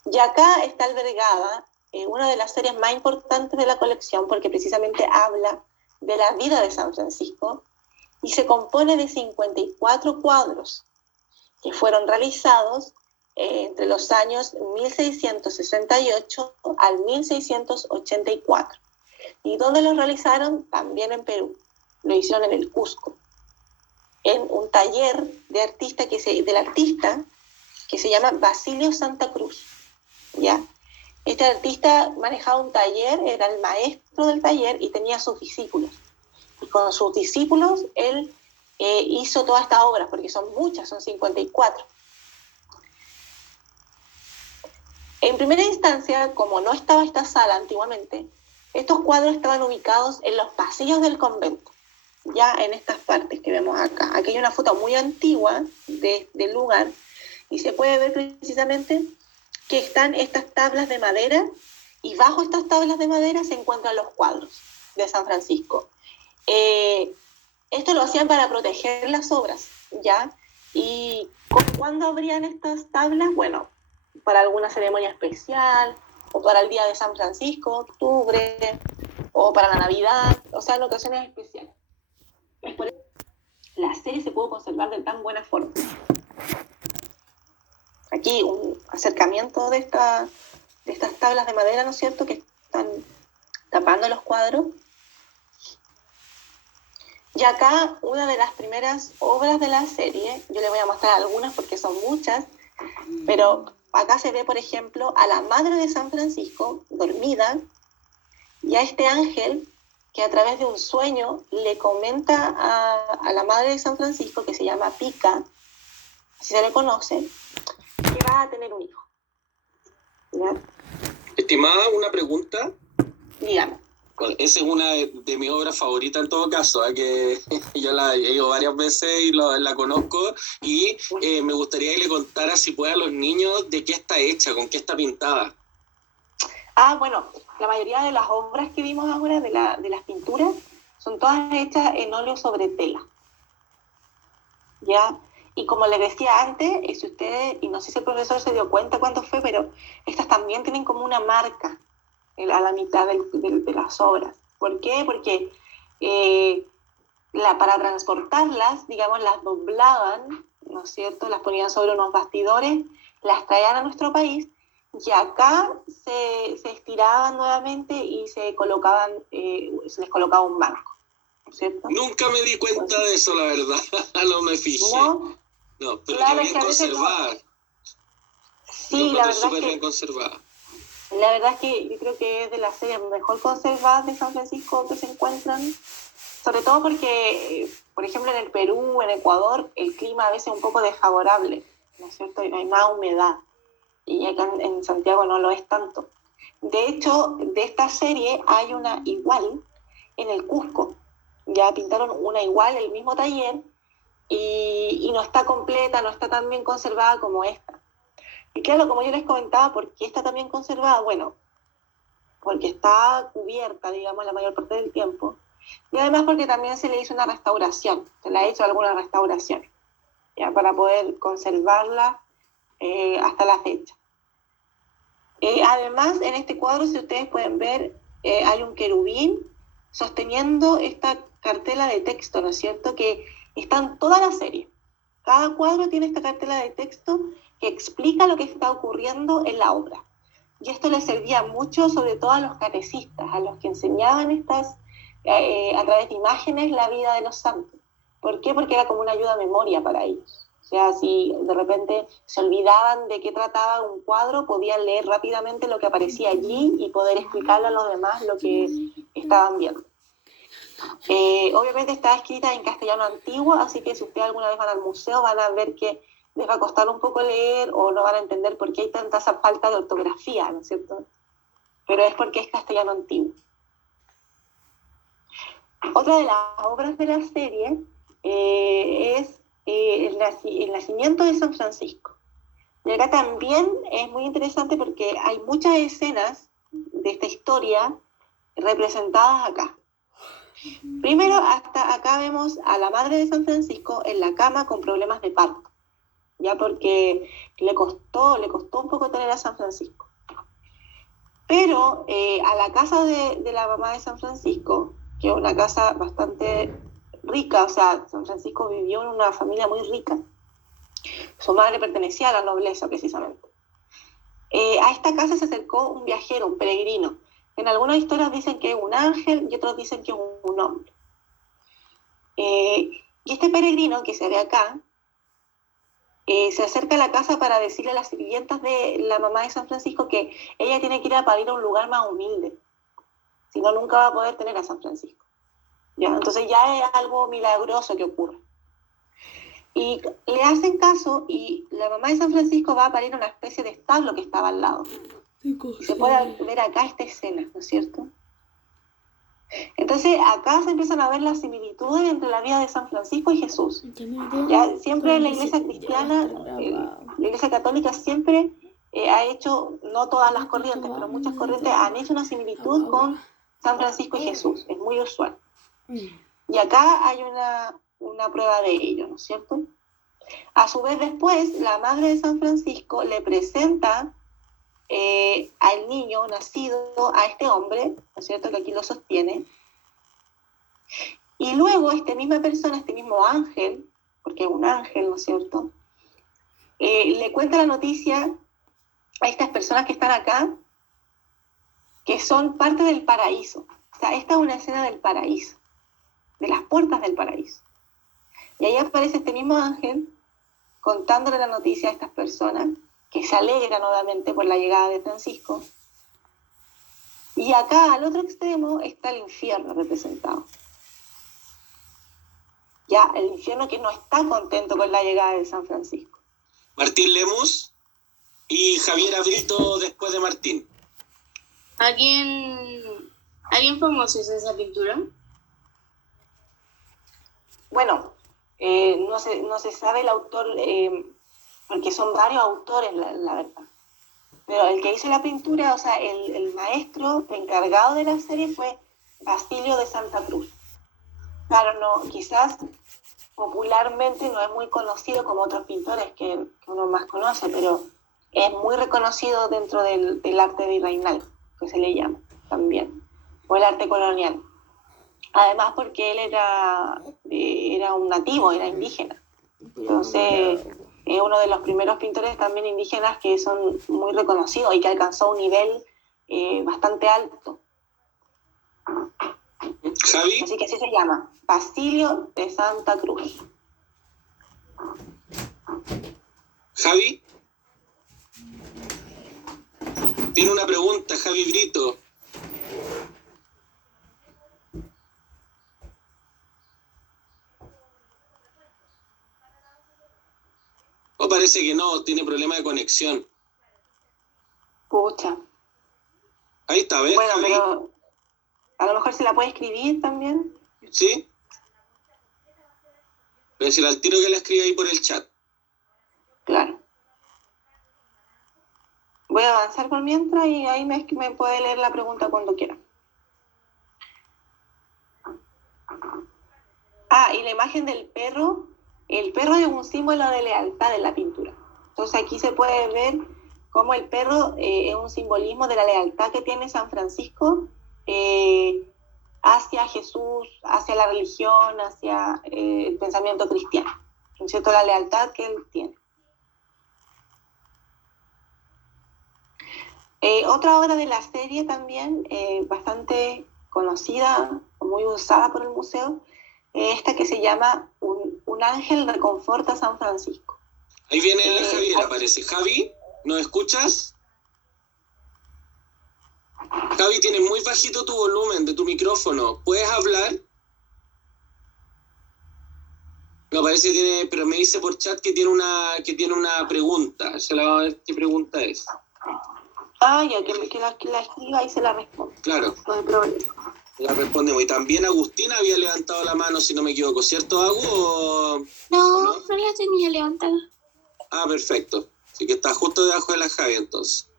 Y acá está albergada una de las series más importantes de la colección, porque precisamente habla de la vida de San Francisco, y se compone de 54 cuadros que fueron realizados entre los años 1668 al 1684. ¿Y dónde los realizaron? También en Perú. Lo hicieron en el Cusco, en un taller del artista que se llama Basilio Santa Cruz, ¿ya? Este artista manejaba un taller, era el maestro del taller y tenía sus discípulos. Y con sus discípulos él hizo todas estas obras, porque son muchas, son 54. En primera instancia, como no estaba esta sala antiguamente, estos cuadros estaban ubicados en los pasillos del convento, ya en estas partes que vemos acá. Aquí hay una foto muy antigua del lugar y se puede ver precisamente que están estas tablas de madera y bajo estas tablas de madera se encuentran los cuadros de San Francisco. Esto lo hacían para proteger las obras, ¿ya? ¿Y cuándo abrían estas tablas? Bueno, para alguna ceremonia especial, o para el día de San Francisco, octubre, o para la Navidad, o sea, en ocasiones especiales. Es por eso que la serie se pudo conservar de tan buena forma. Aquí un acercamiento de estas tablas de madera, ¿no es cierto?, que están tapando los cuadros. Y acá una de las primeras obras de la serie, yo les voy a mostrar algunas porque son muchas, pero acá se ve, por ejemplo, a la madre de San Francisco dormida y a este ángel que a través de un sueño le comenta a la madre de San Francisco, que se llama Pica, si se le conoce, que va a tener un hijo. ¿Ya? Estimada, una pregunta. Dígame. Bueno, esa es una de mis obras favoritas en todo caso, que yo la he ido varias veces y la conozco, y me gustaría que le contara, si puede, a los niños de qué está hecha, con qué está pintada. Bueno, la mayoría de las obras que vimos ahora, de las pinturas, son todas hechas en óleo sobre tela, ¿ya? Y como les decía antes, si ustedes, y no sé si el profesor se dio cuenta cuándo fue, pero estas también tienen como una marca a la mitad de las obras. ¿Por qué? Porque para transportarlas, digamos, las doblaban, ¿no es cierto? Las ponían sobre unos bastidores, las traían a nuestro país, y acá se estiraban nuevamente y se les colocaba un marco, ¿no es cierto? Nunca me di cuenta de eso, la verdad. No me fijé. No, pero claro, que bien conservada. No. Sí, la verdad súper es que bien conservada. La verdad es que yo creo que es de las series mejor conservadas de San Francisco que se encuentran, sobre todo porque, por ejemplo, en el Perú, en Ecuador, el clima a veces es un poco desfavorable, ¿no es cierto? Y hay más humedad, y acá en Santiago no lo es tanto. De hecho, de esta serie hay una igual en el Cusco. Ya pintaron una igual, el mismo taller, y no está completa, no está tan bien conservada como esta. Y claro, como yo les comentaba, ¿por qué está también conservada? Bueno, porque está cubierta, digamos, la mayor parte del tiempo. Y además porque también se le hizo una restauración, se le ha hecho alguna restauración, ya, para poder conservarla hasta la fecha. Además, en este cuadro, si ustedes pueden ver, hay un querubín sosteniendo esta cartela de texto, ¿no es cierto?, que está en toda la serie. Cada cuadro tiene esta cartela de texto que explica lo que está ocurriendo en la obra. Y esto les servía mucho, sobre todo a los catecistas, a los que enseñaban a través de imágenes la vida de los santos. ¿Por qué? Porque era como una ayuda a memoria para ellos. O sea, si de repente se olvidaban de qué trataba un cuadro, podían leer rápidamente lo que aparecía allí y poder explicarle a los demás lo que estaban viendo. Obviamente está escrita en castellano antiguo, así que si ustedes alguna vez van al museo van a ver que les va a costar un poco leer o no van a entender por qué hay tanta esa falta de ortografía, ¿no es cierto? Pero es porque es castellano antiguo. Otra de las obras de la serie es el nacimiento de San Francisco. Y acá también es muy interesante porque hay muchas escenas de esta historia representadas acá. Primero, hasta acá vemos a la madre de San Francisco en la cama con problemas de parto, ya porque le costó un poco tener a San Francisco. Pero a la casa de la mamá de San Francisco, que es una casa bastante rica, o sea, San Francisco vivió en una familia muy rica. Su madre pertenecía a la nobleza, precisamente. A esta casa se acercó un viajero, un peregrino. En algunas historias dicen que es un ángel y otros dicen que es un hombre. Y este peregrino que se ve acá, se acerca a la casa para decirle a las sirvientas de la mamá de San Francisco que ella tiene que ir a parir a un lugar más humilde, si no nunca va a poder tener a San Francisco. ¿Ya? Entonces ya es algo milagroso que ocurre. Y le hacen caso y la mamá de San Francisco va a parir a una especie de establo que estaba al lado. Y se puede ver acá esta escena, ¿no es cierto? Entonces acá se empiezan a ver las similitudes entre la vida de San Francisco y Jesús. Ya siempre la iglesia cristiana, la iglesia católica siempre ha hecho, no todas las corrientes, pero muchas corrientes han hecho una similitud con San Francisco y Jesús, es muy usual. Y acá hay una prueba de ello, ¿no es cierto? A su vez después, la madre de San Francisco le presenta al niño nacido a este hombre, ¿no es cierto?, que aquí lo sostiene, y luego esta misma persona, este mismo ángel, porque es un ángel, ¿no es cierto?, le cuenta la noticia a estas personas que están acá, que son parte del paraíso. O sea, esta es una escena del paraíso, de las puertas del paraíso. Y ahí aparece este mismo ángel contándole la noticia a estas personas, que se alegran nuevamente por la llegada de Francisco. Y acá, al otro extremo, está el infierno representado. Ya, el infierno que no está contento con la llegada de San Francisco. Martín Lemus y Javier Abrito después de Martín. ¿Alguien famoso es esa pintura? Bueno, no se sabe el autor, porque son varios autores, la verdad. Pero el que hizo la pintura, o sea, el maestro encargado de la serie fue Basilio de Santa Cruz. Claro, no, quizás popularmente no es muy conocido como otros pintores que uno más conoce, pero es muy reconocido dentro del arte virreinal, que se le llama también, o el arte colonial. Además porque él era un nativo, era indígena. Entonces, es uno de los primeros pintores también indígenas que son muy reconocidos y que alcanzó un nivel bastante alto. Javi. Así que así se llama, Basilio de Santa Cruz. Javi. Tiene una pregunta, Javi Brito. O parece que no, tiene problema de conexión. Pucha. Ahí está, ¿ves, Bueno, Javi? pero a lo mejor se la puede escribir también. ¿Sí? Voy a decir al tiro que la escribe ahí por el chat. Claro. Voy a avanzar por mientras y ahí me puede leer la pregunta cuando quiera. Y la imagen del perro. El perro es un símbolo de lealtad en la pintura. Entonces aquí se puede ver cómo el perro es un simbolismo de la lealtad que tiene San Francisco hacia Jesús, hacia la religión, hacia el pensamiento cristiano, ¿no es cierto? La lealtad que él tiene. Otra obra de la serie también, bastante conocida, muy usada por el museo, esta que se llama Un ángel reconforta a San Francisco. Ahí viene Javier, aparece. Javi, ¿nos escuchas? Javi, tienes muy bajito tu volumen de tu micrófono. ¿Puedes hablar? No, parece que tiene, pero me dice por chat que tiene una pregunta. Se la va a ver qué pregunta es. Ya, que la escriba y se la responde. Claro. No hay problema. La respondemos. Y también Agustina había levantado la mano, si no me equivoco, ¿cierto, Agu? No la tenía levantada. Ah, perfecto. Así que está justo debajo de la Javi, entonces.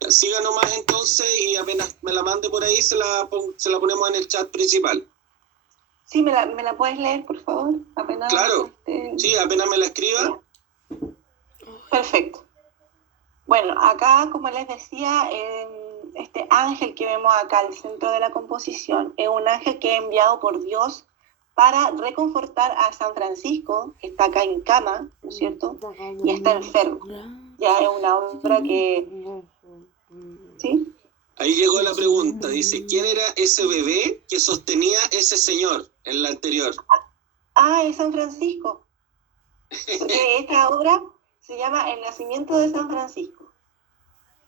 Ya, siga nomás entonces y apenas me la mande por ahí, se la ponemos en el chat principal. Sí, ¿me la puedes leer, por favor? Apenas, Claro. Sí, apenas me la escriba. Perfecto. Bueno, acá, como les decía, este ángel que vemos acá al centro de la composición es un ángel que es enviado por Dios para reconfortar a San Francisco, que está acá en cama, ¿no es cierto? Y está enfermo. Ya es una obra que... ¿Sí? Ahí llegó la pregunta, dice, ¿quién era ese bebé que sostenía ese señor en la anterior? Es San Francisco. Porque esta obra se llama El nacimiento de San Francisco.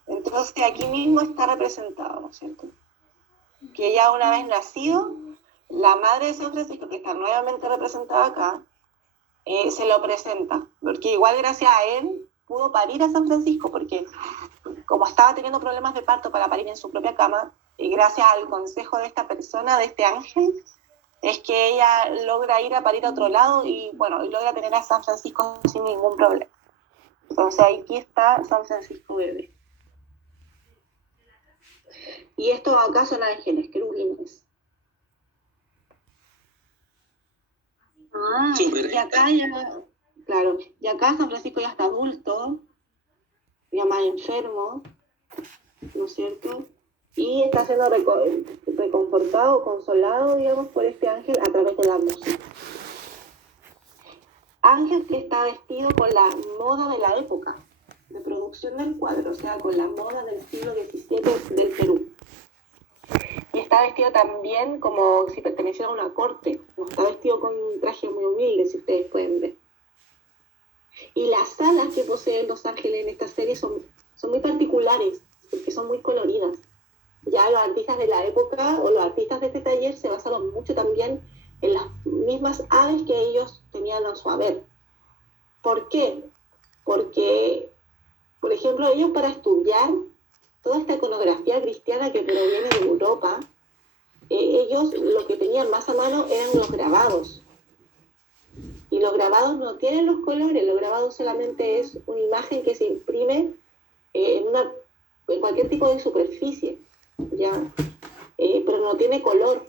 Entonces aquí mismo está representado, ¿no es cierto? Que ya una vez nacido, la madre de San Francisco, que está nuevamente representada acá, se lo presenta, porque igual gracias a él pudo parir a San Francisco, porque como estaba teniendo problemas de parto para parir en su propia cama, y gracias al consejo de esta persona, de este ángel, es que ella logra ir a parir a otro lado y logra tener a San Francisco sin ningún problema. Entonces aquí está San Francisco bebé. Y estos acá son ángeles, querubines. Súper. Y acá ya, claro, y acá San Francisco ya está adulto, ya más enfermo, ¿no es cierto? Y está siendo reconfortado, consolado, digamos, por este ángel a través de la música. Ángel que está vestido con la moda de la época de producción del cuadro, o sea, con la moda del siglo XVII del Perú. Y está vestido también como si perteneciera a una corte, no está vestido con un traje muy humilde, si ustedes pueden ver. Y las alas que poseen los ángeles en esta serie son muy particulares, porque son muy coloridas. Ya los artistas de la época o los artistas de este taller se basaron mucho también en las mismas aves que ellos tenían a su haber. ¿Por qué? Porque, por ejemplo, ellos para estudiar toda esta iconografía cristiana que proviene de Europa, ellos lo que tenían más a mano eran los grabados. Y los grabados no tienen los colores, los grabados solamente es una imagen que se imprime en cualquier tipo de superficie, ¿ya? Pero no tiene color,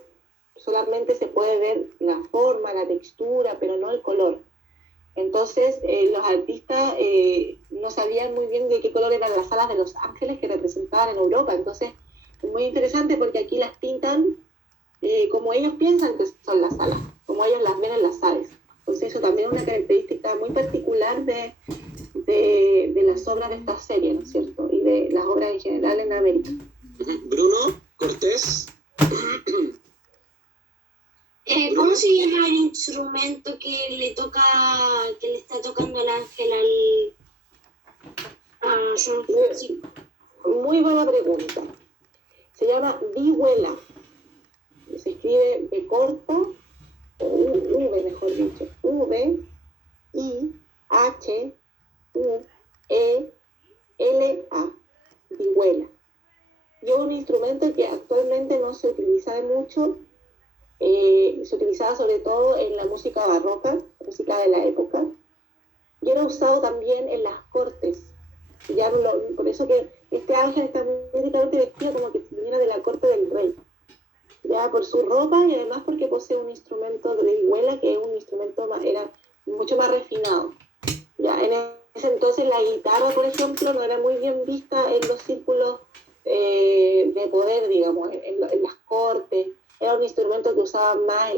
solamente se puede ver la forma, la textura, pero no el color. Entonces los artistas no sabían muy bien de qué color eran las alas de los ángeles que representaban en Europa. Entonces es muy interesante porque aquí las pintan como ellos piensan que son las alas, como ellos las ven en las aves. Entonces eso también es una característica muy particular de las obras de esta serie, ¿no es cierto? Y de las obras en general en América. Bruno Cortés. ¿Cómo se llama el instrumento que le está tocando el ángel a San Francisco? Muy buena pregunta. Se llama vihuela. Se escribe B corta, o V mejor dicho, V, I, H, U, E, L, A, vihuela. Y es un instrumento que actualmente no se utiliza de mucho. Se utilizaba sobre todo en la música barroca, música de la época, y era usado también en las cortes. Por eso que este ángel está médicamente vestido como que viniera de la corte del rey, ya por su ropa y además porque posee un instrumento de vihuela que es un instrumento era mucho más refinado. Ya en ese ese entonces la guitarra, por ejemplo, no era muy bien vista en los círculos de poder, digamos, en las cortes. Era un instrumento que usaba más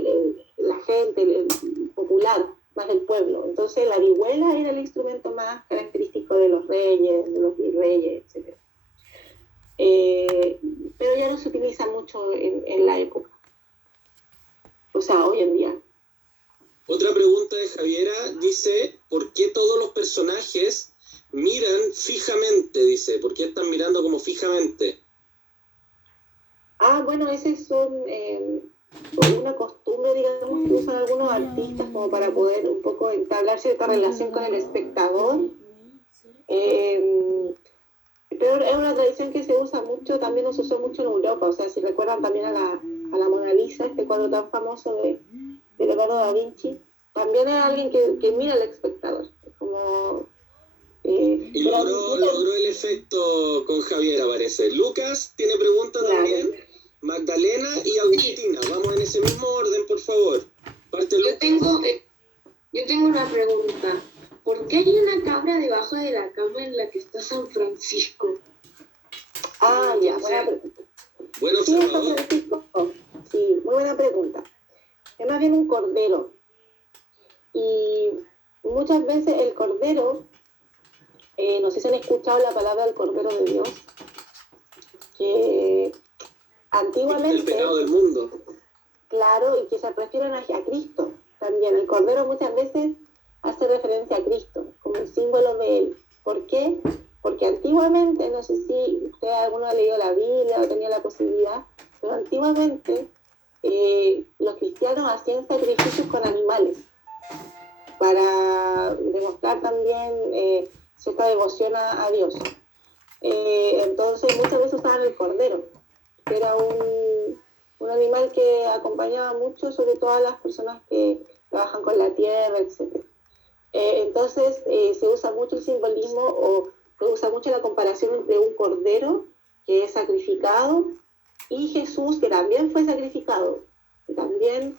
la gente, el popular, más del pueblo. Entonces la vihuela era el instrumento más característico de los reyes, de los virreyes, etc. Pero ya no se utiliza mucho en la época. O sea, hoy en día. Otra pregunta de Javiera dice, ¿por qué todos los personajes miran fijamente? Dice, ¿por qué están mirando como fijamente? Bueno, esas son una costumbre, digamos, que usan algunos artistas como para poder un poco entablar cierta relación con el espectador. Pero es una tradición que se usa mucho, también se usó mucho en Europa. O sea, si recuerdan también a la Mona Lisa, este cuadro tan famoso de Leonardo da Vinci, también es alguien que mira al espectador. Como, y logró el efecto con Javiera, parece. Lucas tiene preguntas también. Magdalena y Agustina. Vamos en ese mismo orden, por favor. Parte Lucas. Yo tengo una pregunta. ¿Por qué hay una cabra debajo de la cama en la que está San Francisco? Ya, buena pregunta. Bueno, sí, San Francisco. Sí, muy buena pregunta. Es más bien un cordero. Y muchas veces el cordero, no sé si han escuchado la palabra del Cordero de Dios, que antiguamente... El pecado del mundo. Claro, y que se refieren a Cristo también. El cordero muchas veces hace referencia a Cristo, como el símbolo de Él. ¿Por qué? Porque antiguamente, no sé si usted alguno ha leído la Biblia o tenía la posibilidad, pero antiguamente los cristianos hacían sacrificios con animales para demostrar también cierta devoción a Dios. Entonces muchas veces usaban el cordero, que era un animal que acompañaba mucho, sobre todo a las personas que trabajan con la tierra, etc. Entonces se usa mucho el simbolismo o se usa mucho la comparación entre un cordero que es sacrificado y Jesús, que también fue sacrificado, que también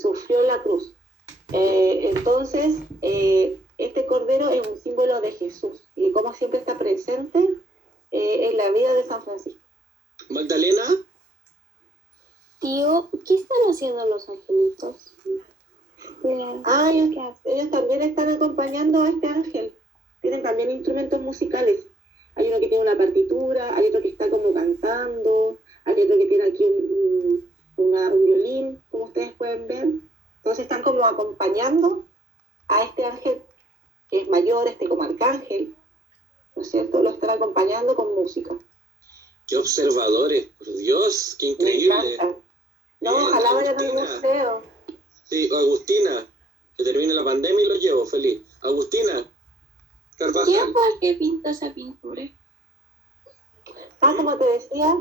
sufrió en la cruz. Entonces, este cordero es un símbolo de Jesús y como siempre está presente en la vida de San Francisco. Magdalena. Tío, ¿qué están haciendo los angelitos? Ellos también están acompañando a este ángel. Tienen también instrumentos musicales. Hay uno que tiene una partitura, hay otro que está como cantando, hay otro que tiene aquí un violín, como ustedes pueden ver. Entonces están como acompañando a este ángel que es mayor, como arcángel, ¿no es cierto? Lo están acompañando con música. ¡Qué observadores! Por Dios, qué increíble. No, Bien, ojalá vayan al Agustina. museo. Sí, Agustina, que termine la pandemia y lo llevo, feliz. Agustina Carvajal. ¿Quién fue el que pintó esa pintura? Como te decía,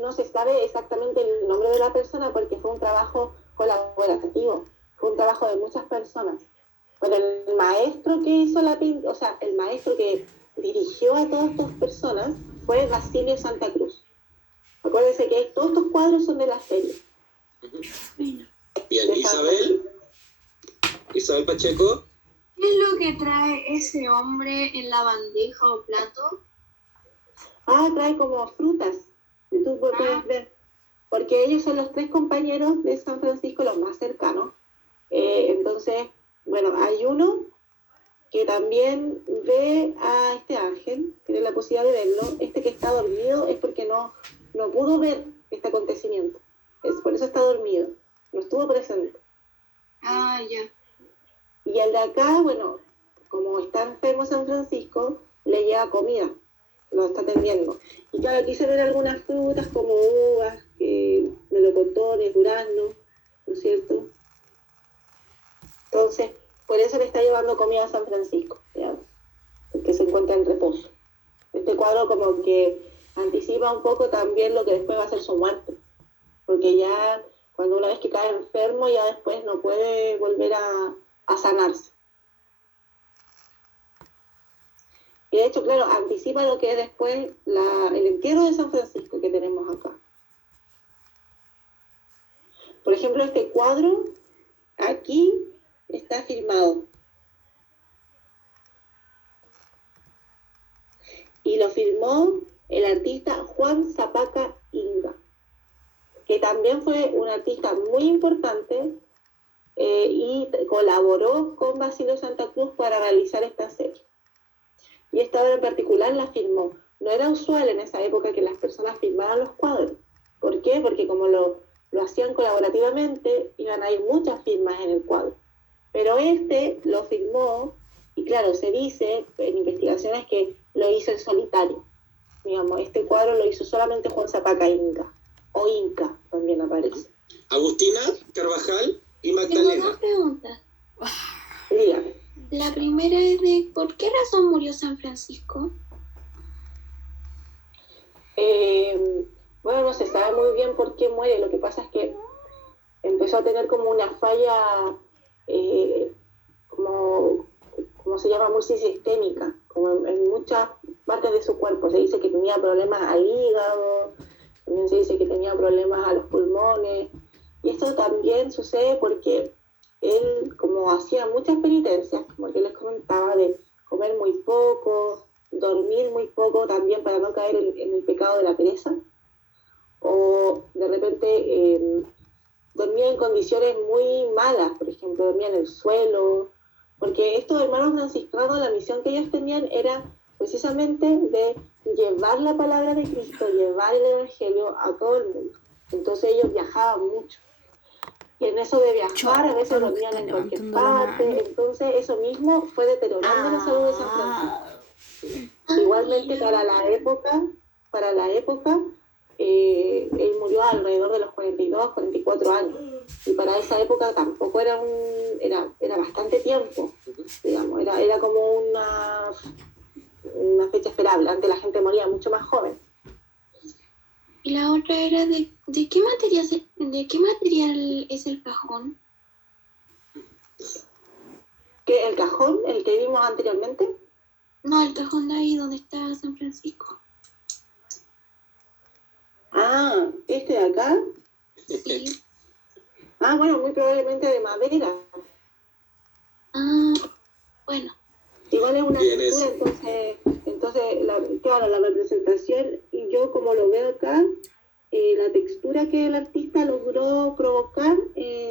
no se sabe exactamente el nombre de la persona porque fue un trabajo colaborativo, fue un trabajo de muchas personas. Pero el maestro que hizo la pintura, o sea, el maestro que dirigió a todas estas personas fue Basilio Santa Cruz. Acuérdense que todos estos cuadros son de la serie. Bien, Isabel Pacheco. ¿Qué es lo que trae ese hombre en la bandeja o plato? Trae como frutas, que tú puedes ver. Porque ellos son los 3 compañeros de San Francisco, los más cercanos. Entonces, bueno, hay uno que también ve a este ángel, tiene la posibilidad de verlo. Este que está dormido es porque no pudo ver este acontecimiento. Por eso está dormido, no estuvo presente. Ya. Y el de acá, bueno, como está enfermo San Francisco, le lleva comida, lo está atendiendo. Y claro, aquí se ven algunas frutas como uvas, melocotones, duraznos, ¿no es cierto? Entonces, por eso le está llevando comida a San Francisco, ¿ya? Porque se encuentra en reposo. Este cuadro como que anticipa un poco también lo que después va a ser su muerte, porque ya cuando una vez que cae enfermo, ya después no puede volver a sanarse. Y de hecho, claro, anticipa lo que es después el entierro de San Francisco que tenemos acá. Por ejemplo, este cuadro aquí está firmado. firmó el artista Juan Zapaca Inga, que también fue un artista muy importante y colaboró con Basilio Santa Cruz para realizar esta serie. Y esta obra en particular la firmó. No era usual en esa época que las personas firmaran los cuadros. ¿Por qué? Porque como lo hacían colaborativamente, iban a ir muchas firmas en el cuadro. Pero este lo firmó, y claro, se dice en investigaciones que lo hizo en solitario. Digamos, este cuadro lo hizo solamente Juan Zapaca Inca, o Inca también aparece. Agustina, Carvajal y Tengo Magdalena. dos preguntas. Dígame. La primera es de ¿por qué razón murió San Francisco? Bueno, no se sabe muy bien por qué muere. Lo que pasa es que empezó a tener como una falla, como se llama, multisistémica, como en muchas partes de su cuerpo. Se dice que tenía problemas al hígado, también se dice que tenía problemas a los pulmones. Y esto también sucede porque él, como hacía muchas penitencias, como que les comentaba, de comer muy poco, dormir muy poco también para no caer en el pecado de la pereza, o de repente dormía en condiciones muy malas, por ejemplo, dormía en el suelo, porque estos hermanos franciscanos, la misión que ellos tenían era precisamente de llevar la palabra de Cristo, llevar el Evangelio a todo el mundo. Entonces ellos viajaban mucho. Y en eso de viajar, a veces dormían en cualquier parte, entonces eso mismo fue deteriorando la salud de San Francisco. Igualmente para la época, él murió alrededor de los 42, 44 años. Y para esa época tampoco era bastante tiempo, digamos, era como una fecha esperable. Antes la gente moría mucho más joven. Y la otra era de qué material es el cajón. ¿El cajón, el que vimos anteriormente? No, el cajón de ahí donde está San Francisco. Ah, ¿este de acá? Sí. Ah, bueno, muy probablemente de madera. Ah, bueno. Igual es una Bien, pintura, entonces claro, la representación, y yo como lo veo acá, la textura que el artista logró provocar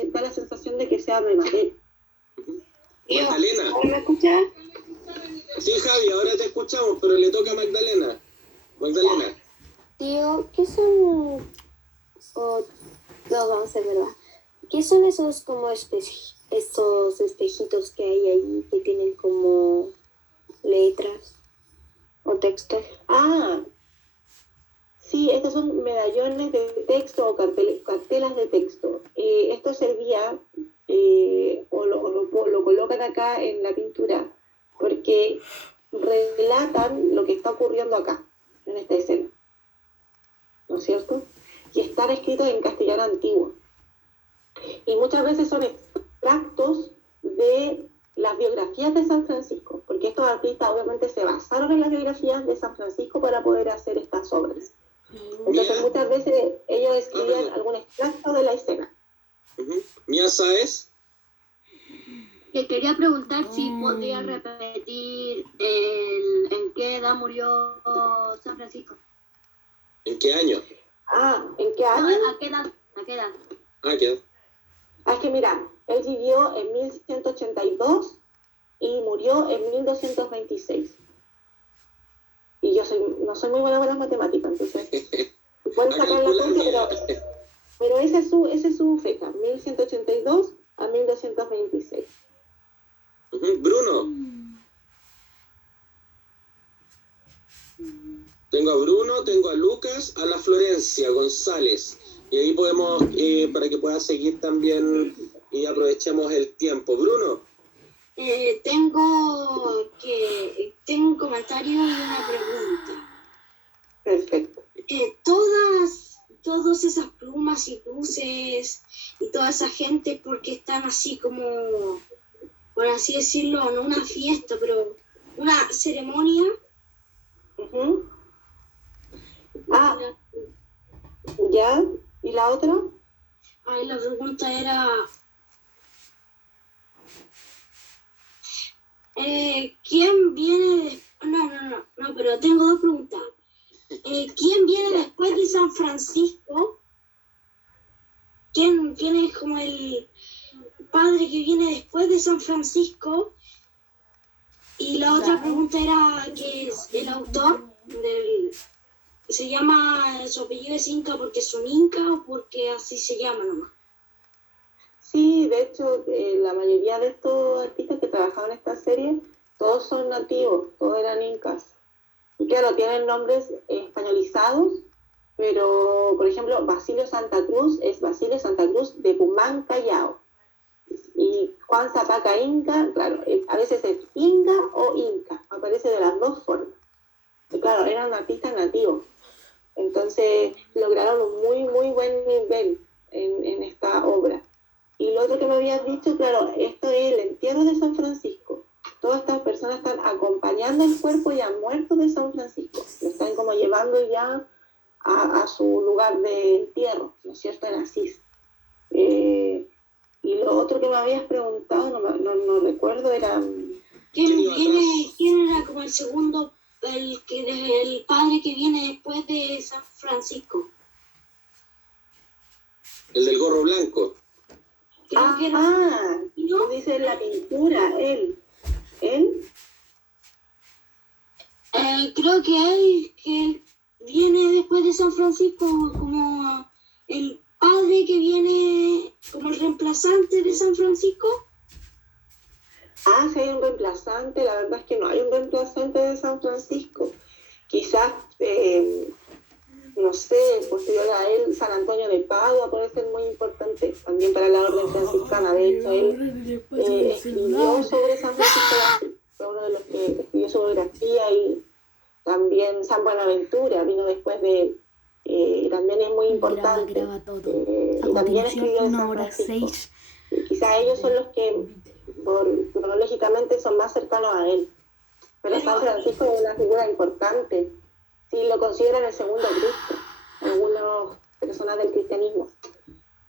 da la sensación de que sea de madera. Magdalena. ¿Me escuchas? Sí, Javi, ahora te escuchamos, pero le toca a Magdalena. Magdalena. Tío, ¿qué son? No, vamos a ser verdad. ¿Qué son esos como estos espejitos que hay ahí que tienen como letras o texto? Ah, sí, estos son medallones de texto o cartelas de texto. Esto servía, o lo colocan acá en la pintura, porque relatan lo que está ocurriendo acá, en esta escena. ¿No es cierto? Y están escritos en castellano antiguo. Y muchas veces son extractos de las biografías de San Francisco, porque estos artistas obviamente se basaron en las biografías de San Francisco para poder hacer estas obras. Entonces muchas veces ellos escribían algún extracto de la escena. Mía, ¿sabes? Que quería preguntar si podría repetir en qué edad murió San Francisco. ¿En qué año? Ah, ¿en qué año? No, ¿a qué edad? ¿A qué edad? ¿Qué? Es que mira, él vivió en 1182 y murió en 1226. Y yo no soy muy buena para las matemáticas, entonces pueden sacar la cuenta, pero esa es su fecha, 1182 a 1226. Bruno. Tengo a Bruno, tengo a Lucas, a la Florencia González. Y ahí podemos, para que pueda seguir también y aprovechemos el tiempo. Bruno. Tengo un comentario y una pregunta. Perfecto. Todas esas plumas y luces y toda esa gente, porque están así como, por así decirlo, no una fiesta, pero una ceremonia. Ah, ¿ya? ¿Y la otra? Ay, la pregunta era, ¿quién viene? No, pero tengo dos preguntas. ¿quién viene después de San Francisco? ¿Quién es como el padre que viene después de San Francisco? Y la otra pregunta era que es el autor se llama, su apellido es Inca porque es un Inca o porque así se llama nomás. Sí, de hecho, la mayoría de estos artistas que trabajaban en esta serie, todos son nativos, todos eran incas. Y claro, tienen nombres españolizados, pero, por ejemplo, Basilio Santa Cruz es Basilio Santa Cruz de Pumán, Callao. Y Juan Zapaca Inca, claro, a veces es Inca o Inca, aparece de las dos formas. Y claro, eran artistas nativos. Entonces lograron un muy, muy buen nivel en esta obra. Y lo otro que me habías dicho, claro, esto es el entierro de San Francisco. Todas estas personas están acompañando el cuerpo ya muerto de San Francisco. Lo están como llevando ya a su lugar de entierro, ¿no es cierto?, en Asís. Y lo otro que me habías preguntado, no recuerdo, era... ¿Quién era como el segundo, el padre que viene después de San Francisco? El del gorro blanco. Creo que era... ¿no? Dice la pintura, él. Creo que viene después de San Francisco como el padre que viene como el reemplazante de San Francisco. Sí hay un reemplazante, la verdad es que no hay un reemplazante de San Francisco. Quizás, no sé, posterior a él, San Antonio de Padua puede ser muy importante también para la orden franciscana. De hecho, él escribió sobre San Francisco de Asís, fue uno de los que escribió su biografía, y también San Buenaventura vino después de él. También es muy importante. Graba todo. Y también escribió de San Francisco. Quizás ellos son los que cronológicamente son más cercanos a él. Pero San Francisco es una figura importante. Sí, lo consideran el segundo Cristo, algunas personas del cristianismo.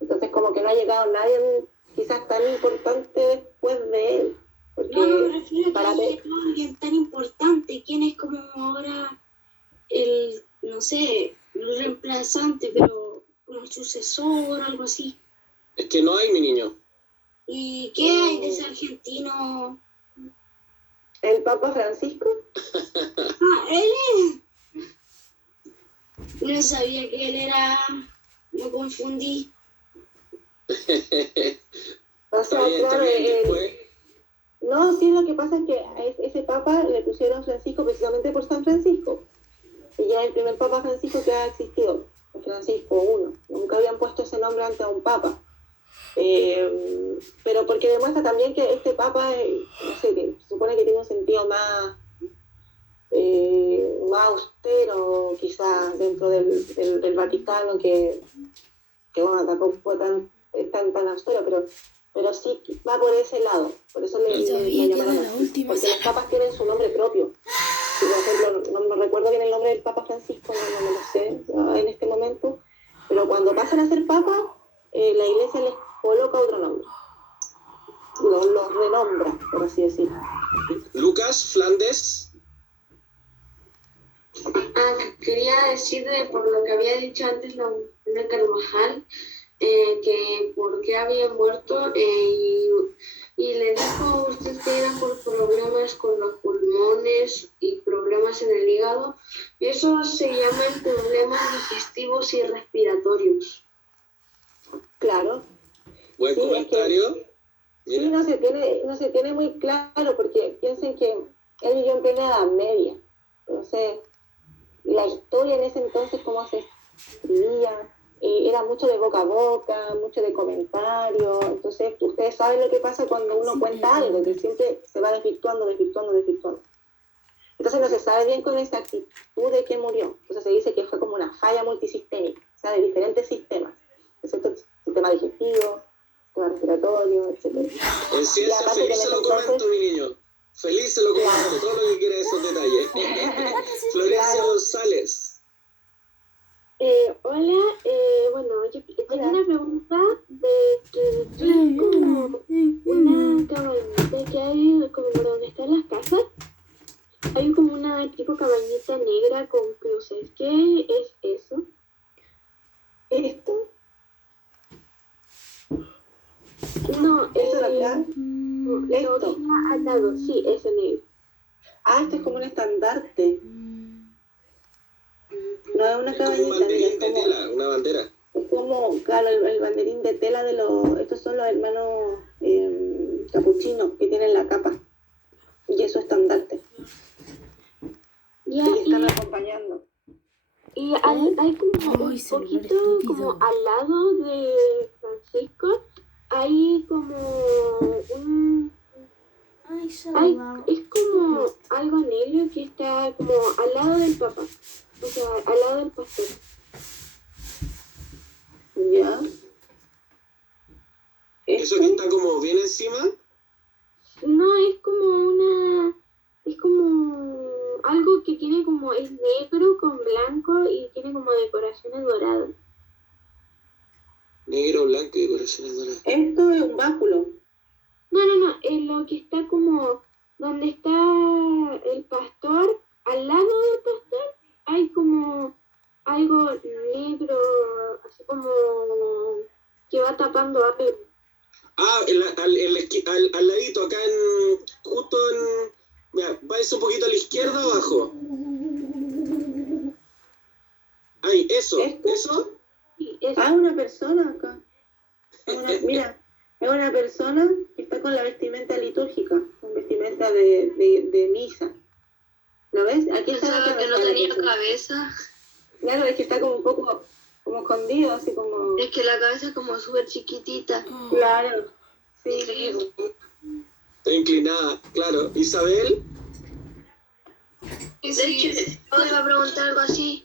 Entonces, como que no ha llegado nadie quizás tan importante después de él. Porque no me refiero a que alguien tan importante. ¿Quién es como ahora el, no sé, el reemplazante, pero como el sucesor o algo así? Es que no hay, mi niño. ¿Y qué hay de ese argentino? ¿El Papa Francisco? Él es. No sabía que él era. Me confundí. O sea, claro, no, sí, lo que pasa es que a ese Papa le pusieron Francisco precisamente por San Francisco. Y ya es el primer Papa Francisco que ha existido, Francisco I. Nunca habían puesto ese nombre ante a un Papa. Pero porque demuestra también que este Papa, no sé, que se supone que tiene un sentido más austero, quizás dentro del Vaticano, que bueno, tampoco fue tan austero, pero sí va por ese lado. Por eso le llamaron así, porque los papas tienen su nombre propio. Si, por ejemplo, no recuerdo bien el nombre del Papa Francisco, no me lo sé en este momento, pero cuando pasan a ser papas, la iglesia les coloca otro nombre, los renombra, por así decirlo. Lucas Flandes. Quería decir, por lo que había dicho antes la Carvajal, que por qué había muerto, y le dijo a usted que era por problemas con los pulmones y problemas en el hígado. Eso se llaman problemas digestivos y respiratorios. Claro. Buen comentario. Sí, no se tiene muy claro, porque piensen que él vivió en plena Edad Media. Entonces, la historia en ese entonces, cómo se escribía, era mucho de boca a boca, mucho de comentarios. Entonces, ustedes saben lo que pasa cuando uno cuenta algo, que siempre se va desvirtuando. Entonces, no se sabe bien con exactitud de qué murió. Entonces, se dice que fue como una falla multisistémica, o sea, de diferentes sistemas, excepto el sistema digestivo, sistema respiratorio, etc. En ciencia feliz se lo comento, mi niño. Feliz se lo comento, todo lo que quiera esos detalles. Florencia González. Hola, bueno, yo tengo una pregunta de que hay como una cabañita que hay como por donde están las casas. Hay como una tipo cabañita negra con cruz Entonces, ¿qué es eso? ¿Esto? No, ¿Esto de acá? lo que ¿Esto? está al lado, sí, ese negro. Ah, esto es como un estandarte. No es una Es como un cabañita, mira, banderín es de como, tela, una bandera. es como, claro, el banderín de tela de los... Estos son los hermanos capuchinos que tienen la capa. Y eso es estandarte. Ya, Que están acompañando. y hay como Ay, un celular poquito, estúpido. como al lado de Francisco, hay como un... Ay, Hay, celular. es como algo negro que está como al lado del papá, o sea, al lado del pastor. ¿Ya? Eso que está como bien encima. No, es como algo que tiene como, es negro con blanco y tiene como decoraciones doradas. Negro, blanco y corazones dorados. Esto es un báculo. No, es lo que está como donde está el pastor, al lado del pastor hay como algo negro, así como que va tapando algo. Ah, al ladito, acá justo en... Mira, váyase un poquito a la izquierda abajo. Ay, eso, ¿Esto? eso. Sí, eso. Ah, una persona acá. Mira, es una persona que está con la vestimenta litúrgica, con vestimenta de misa. ¿Lo ves? Aquí está la Pensaba que no cabeza de la tenía persona. cabeza. Claro, es que está como un poco como escondido, así como... Es que la cabeza es como súper chiquitita. Claro, sí. Está inclinada, claro. Isabel. De hecho, yo iba a preguntar algo así.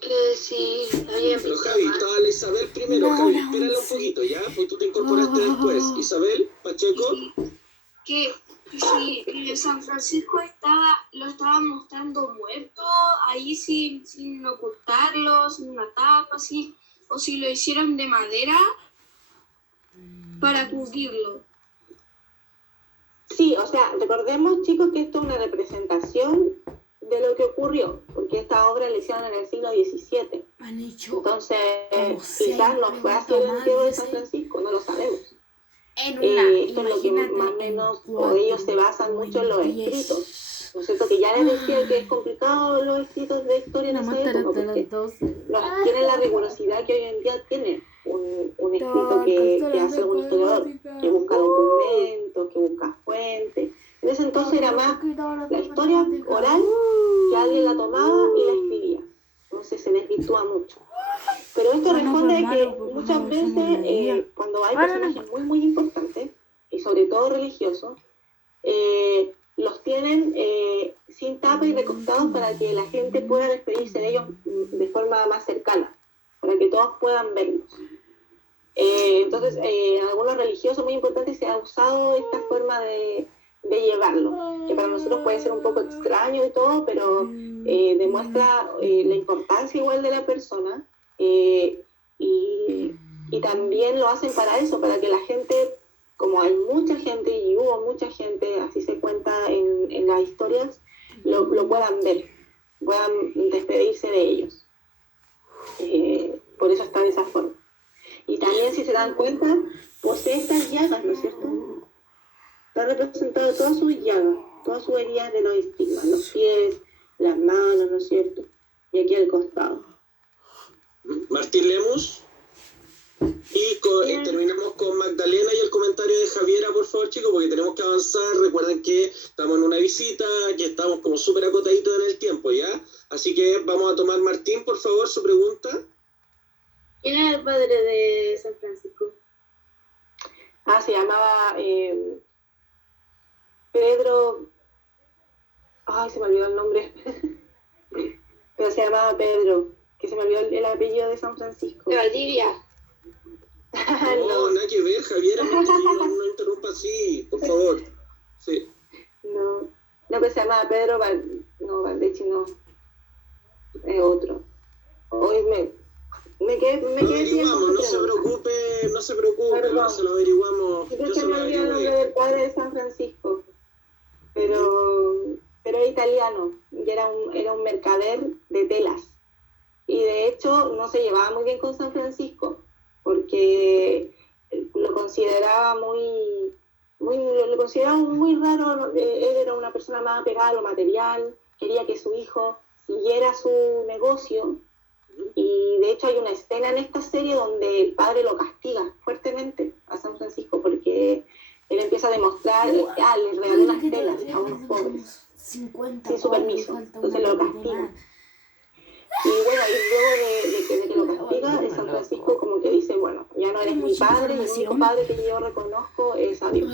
Que si había Pero visto Javi, mal. estaba la Isabel primero. Javi, espérala un poquito, ¿ya? Pues tú te incorporaste después. Isabel, Pacheco. Que si San Francisco lo estaban mostrando muerto, ahí sin ocultarlo, sin una tapa, así, o si lo hicieron de madera para cubrirlo. Sí, o sea, recordemos, chicos, que esto es una representación de lo que ocurrió, porque esta obra la hicieron en el siglo XVII. Han hecho Entonces, como seis quizás no fue así el preguntas entierro de más San de Francisco, no lo sabemos. en una. Esto es lo que Imagínate más o en menos, o 4 ellos se basan o mucho en los en 10. escritos. ¿No es cierto? Que ya les decía que es complicado los escritos de historia en No esa me época, enteré de porque las 12. tienen la rigurosidad que hoy en día tiene un escrito que hace un historiador, que busca documentos, que busca fuentes. En ese entonces era más la historia oral, que alguien la tomaba y la escribía. Entonces se desvirtúa mucho. Pero esto responde a que muchas veces cuando hay personajes muy, muy importantes, y sobre todo religiosos, los tienen sin tapa y recostados para que la gente pueda despedirse de ellos de forma más cercana, para que todos puedan verlos. Entonces, en algunos religiosos muy importantes se ha usado esta forma de llevarlo, que para nosotros puede ser un poco extraño y todo, pero demuestra la importancia igual de la persona y también lo hacen para eso, para que la gente, como hay mucha gente y hubo mucha gente, así se cuenta en las historias, lo puedan ver, puedan despedirse de ellos. Por eso está de esa forma. Y también, si se dan cuenta, posee estas llagas, ¿no es cierto? Está representado todas sus llagas, todas sus heridas de los estigmas, los pies, las manos, ¿no es cierto? Y aquí al costado. Martín Lemus. Y terminamos con Magdalena y el comentario de Javiera, por favor, chicos, porque tenemos que avanzar. Recuerden que estamos en una visita, que estamos como súper acotaditos en el tiempo, ¿ya? Así que vamos a tomar, Martín, por favor, su pregunta. ¿Quién era el padre de San Francisco? Ah, se llamaba Pedro... Ay, se me olvidó el nombre. Pero se llamaba Pedro, que se me olvidó el apellido de San Francisco. De Valdivia. No, nada que ver, Javiera, no interrumpa así, por favor. Sí. No, pero se llamaba Pedro Valdechi, no. Es otro. Hoy me quedé Lo averiguamos, no se preocupe, Perdón. no se lo averiguamos. Yo creo Yo que se me lo olvidó el nombre averigué. del padre de San Francisco, pero es italiano. Yo porque era un mercader de telas. Y de hecho no se llevaba muy bien con San Francisco, porque lo consideraba lo consideraba muy raro. Él era una persona más apegada a lo material, quería que su hijo siguiera su negocio, y de hecho hay una escena en esta serie donde el padre lo castiga fuertemente a San Francisco porque él empieza a demostrar, le regaló unas telas a unos pobres sin su permiso, entonces lo castiga. Y bueno, y luego de que lo castiga, San Francisco como que dice, bueno, ya no eres mi padre, el único padre que yo reconozco es a Dios.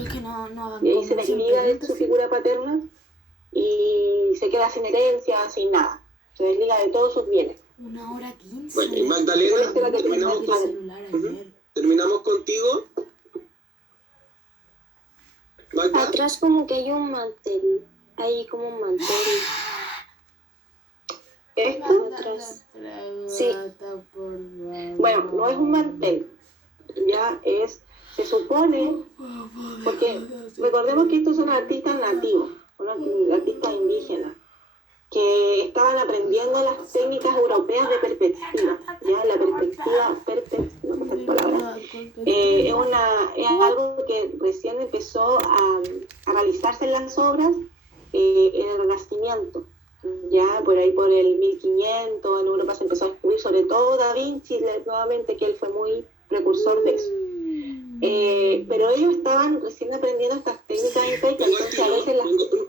Y ahí se desliga de su figura paterna y se queda sin herencia, sin nada. Se desliga de todos sus bienes. 1:15. Bueno, y Magdalena, terminamos contigo. Magda. Atrás como que hay un mantel. Hay como un mantel. ¿Esto? Atrás. Sí. Bueno, no es un mantel. Ya se supone, porque recordemos que estos son artistas nativos, son artistas indígenas, que estaban aprendiendo las técnicas europeas de perspectiva. ¿Ya? La perspectiva, no sé esa palabra, es algo que recién empezó a realizarse en las obras en el Renacimiento. Ya por ahí por el 1500 en Europa se empezó a descubrir, sobre todo Da Vinci, nuevamente, que él fue muy precursor de eso. Pero ellos estaban recién aprendiendo estas técnicas incaitas, entonces a veces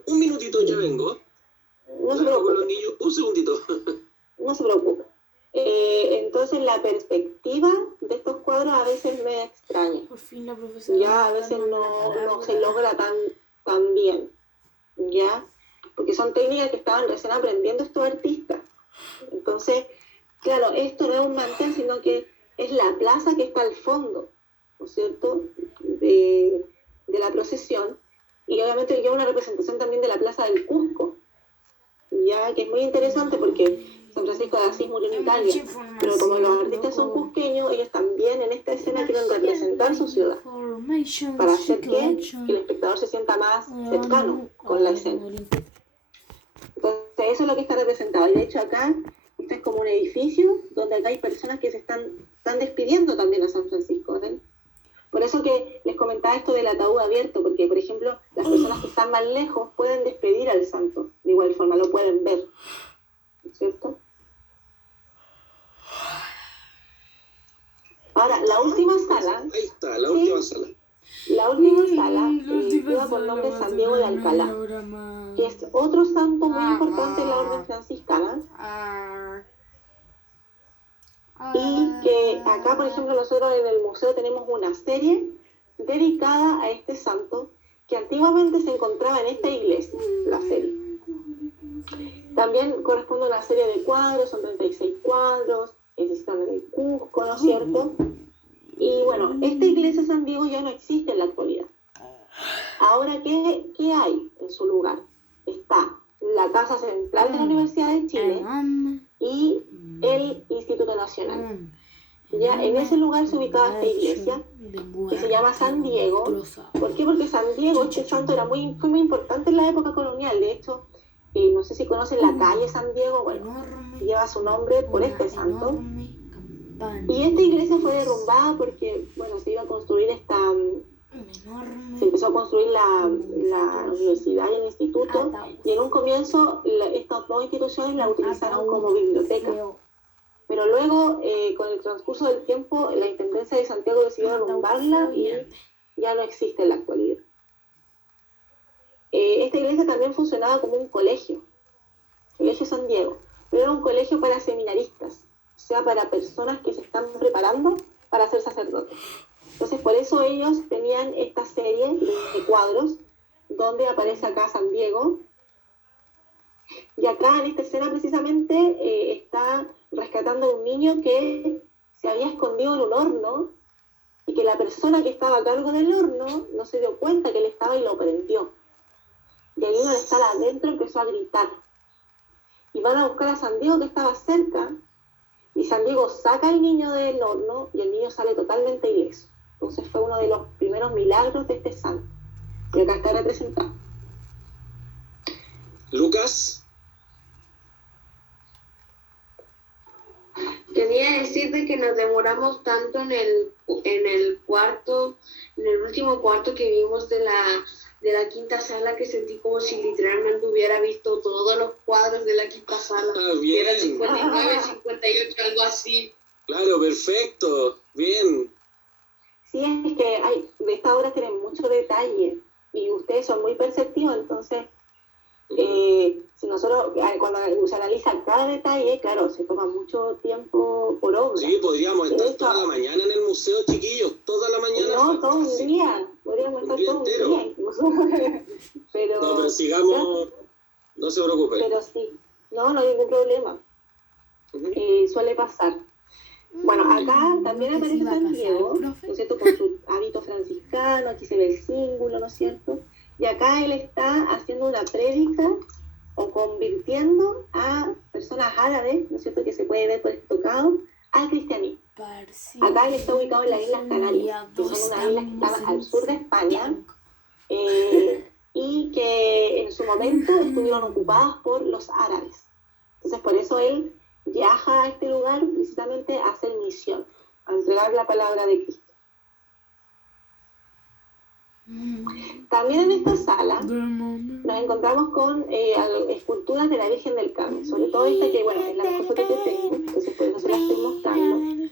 un minutito, ya vengo. No se preocupe. Los niños, un segundito. No se preocupe. Entonces la perspectiva de estos cuadros a veces me extraña. Por fin la profesora. Ya a veces no se logra tan bien. Ya, porque son técnicas que estaban recién aprendiendo estos artistas. Entonces, claro, esto no es un mantel, sino que es la plaza que está al fondo, ¿no es cierto?, de la procesión. Y obviamente lleva una representación también de la plaza del Cusco, ya, que es muy interesante porque San Francisco de Asís murió en Italia, pero como los artistas son cusqueños, ellos también en esta escena quieren representar su ciudad, para hacer que el espectador se sienta más cercano con la escena. Entonces eso es lo que está representado. Y de hecho acá, este es como un edificio donde acá hay personas que se están despidiendo también a San Francisco, ¿ven? Por eso que les comentaba esto del ataúd abierto, porque por ejemplo las personas que están más lejos pueden despedir al santo, de igual forma lo pueden ver, ¿no es cierto? Ahora, la última sala... Ahí está, la última sala. La última sala lleva por nombre San Diego de Alcalá, que es otro santo muy importante en la orden franciscana, y que acá, por ejemplo, nosotros en el museo tenemos una serie dedicada a este santo, que antiguamente se encontraba en esta iglesia, la serie. También corresponde a una serie de cuadros, son 36 cuadros, que están en el Cusco, ¿no es cierto? Y bueno, esta iglesia de San Diego ya no existe en la actualidad. Ahora, ¿qué hay en su lugar? Está la Casa Central de la Universidad de Chile y el Instituto Nacional. Ya en ese lugar se ubicaba esta iglesia, que se llama San Diego. ¿Por qué? Porque San Diego, este santo, fue muy importante en la época colonial. De hecho, no sé si conocen la calle San Diego, bueno, lleva su nombre por este santo. Y esta iglesia fue derrumbada porque, bueno, se iba a construir se empezó a construir la universidad y el instituto, y en un comienzo estas dos instituciones la utilizaron como biblioteca. Pero luego, con el transcurso del tiempo, la Intendencia de Santiago decidió derrumbarla y ya no existe en la actualidad. Esta iglesia también funcionaba como un colegio, Colegio San Diego, pero era un colegio para seminaristas, o sea, para personas que se están preparando para ser sacerdotes. Entonces, por eso ellos tenían esta serie de cuadros donde aparece acá San Diego. Y acá en esta escena precisamente está rescatando a un niño que se había escondido en un horno y que la persona que estaba a cargo del horno no se dio cuenta que él estaba y lo prendió. Y el niño al estar adentro empezó a gritar. Y van a buscar a San Diego, que estaba cerca, y San Diego saca al niño del horno y el niño sale totalmente ileso. Entonces fue uno de los primeros milagros de este santo. Y acá está representado. Lucas. que nos demoramos tanto en el cuarto, en el último cuarto que vimos de la quinta sala, que sentí como si literalmente hubiera visto todos los cuadros de la quinta sala. Ah, Que bien. eran 59, 58, algo así. Claro, perfecto. Bien. Sí, es que estas obras tienen mucho detalle y ustedes son muy perceptivos, entonces si nosotros, cuando se analiza cada detalle, claro, se toma mucho tiempo por obra. Sí, podríamos De estar hecho, toda la mañana en el museo, chiquillos. Toda la mañana. no, todo un fácil. día, podríamos estar día todo un entero. día incluso. pero, No, pero sigamos. No se preocupe. pero sí, no hay ningún problema. Ujú. Suele pasar. Bueno, acá también ¿Qué se aparece iba a San pasar, Diego, profe? ¿no es cierto?, con su hábito franciscano, aquí se ve el símbolo, ¿no es cierto? Y acá él está haciendo una prédica o convirtiendo a personas árabes, ¿no es cierto?, que se puede ver por este tocado, al cristianismo. Acá él está ubicado en las Islas Canarias, que son unas islas que están al sur de España, y que en su momento estuvieron ocupadas por los árabes. Entonces, por eso él viaja a este lugar precisamente a hacer misión, a entregar la palabra de Cristo. También en esta sala nos encontramos con esculturas de la Virgen del Carmen, sobre todo esta que, bueno, es la mejor foto que tengo, entonces por eso se la estoy mostrando.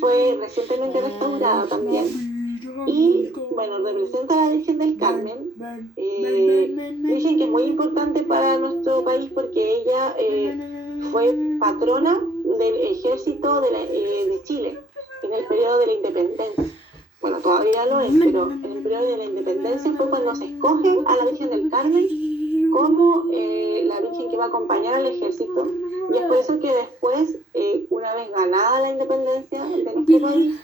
Fue recientemente restaurada también. Y, bueno, representa a la Virgen del Carmen, Virgen que es muy importante para nuestro país porque ella fue patrona del ejército de Chile en el periodo de la independencia. Bueno, todavía lo es, pero en el periodo de la independencia fue cuando se escoge a la Virgen del Carmen como la Virgen que va a acompañar al ejército. Y es por eso que después, una vez ganada la independencia de nuestro país,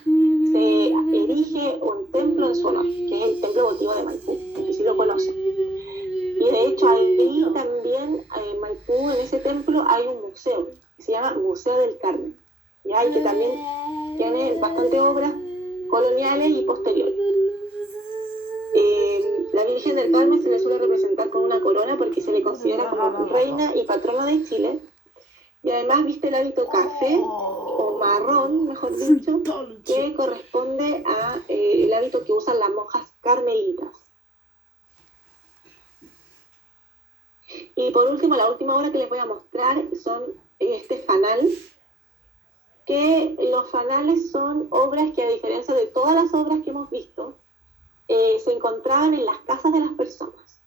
se erige un templo en su honor, que es el templo votivo de Maipú, que sí lo conocen. Y de hecho ahí también, en Maipú, en ese templo, hay un museo, que se llama Museo del Carmen, ¿ya? Y que también tiene bastantes obras coloniales y posteriores. La Virgen del Carmen se le suele representar con una corona porque se le considera como reina y patrona de Chile. Y además viste el hábito café, o marrón, mejor dicho, que corresponde a el hábito que usan las monjas carmelitas. Y por último, la última obra que les voy a mostrar son este fanal, que los fanales son obras que, a diferencia de todas las obras que hemos visto, se encontraban en las casas de las personas.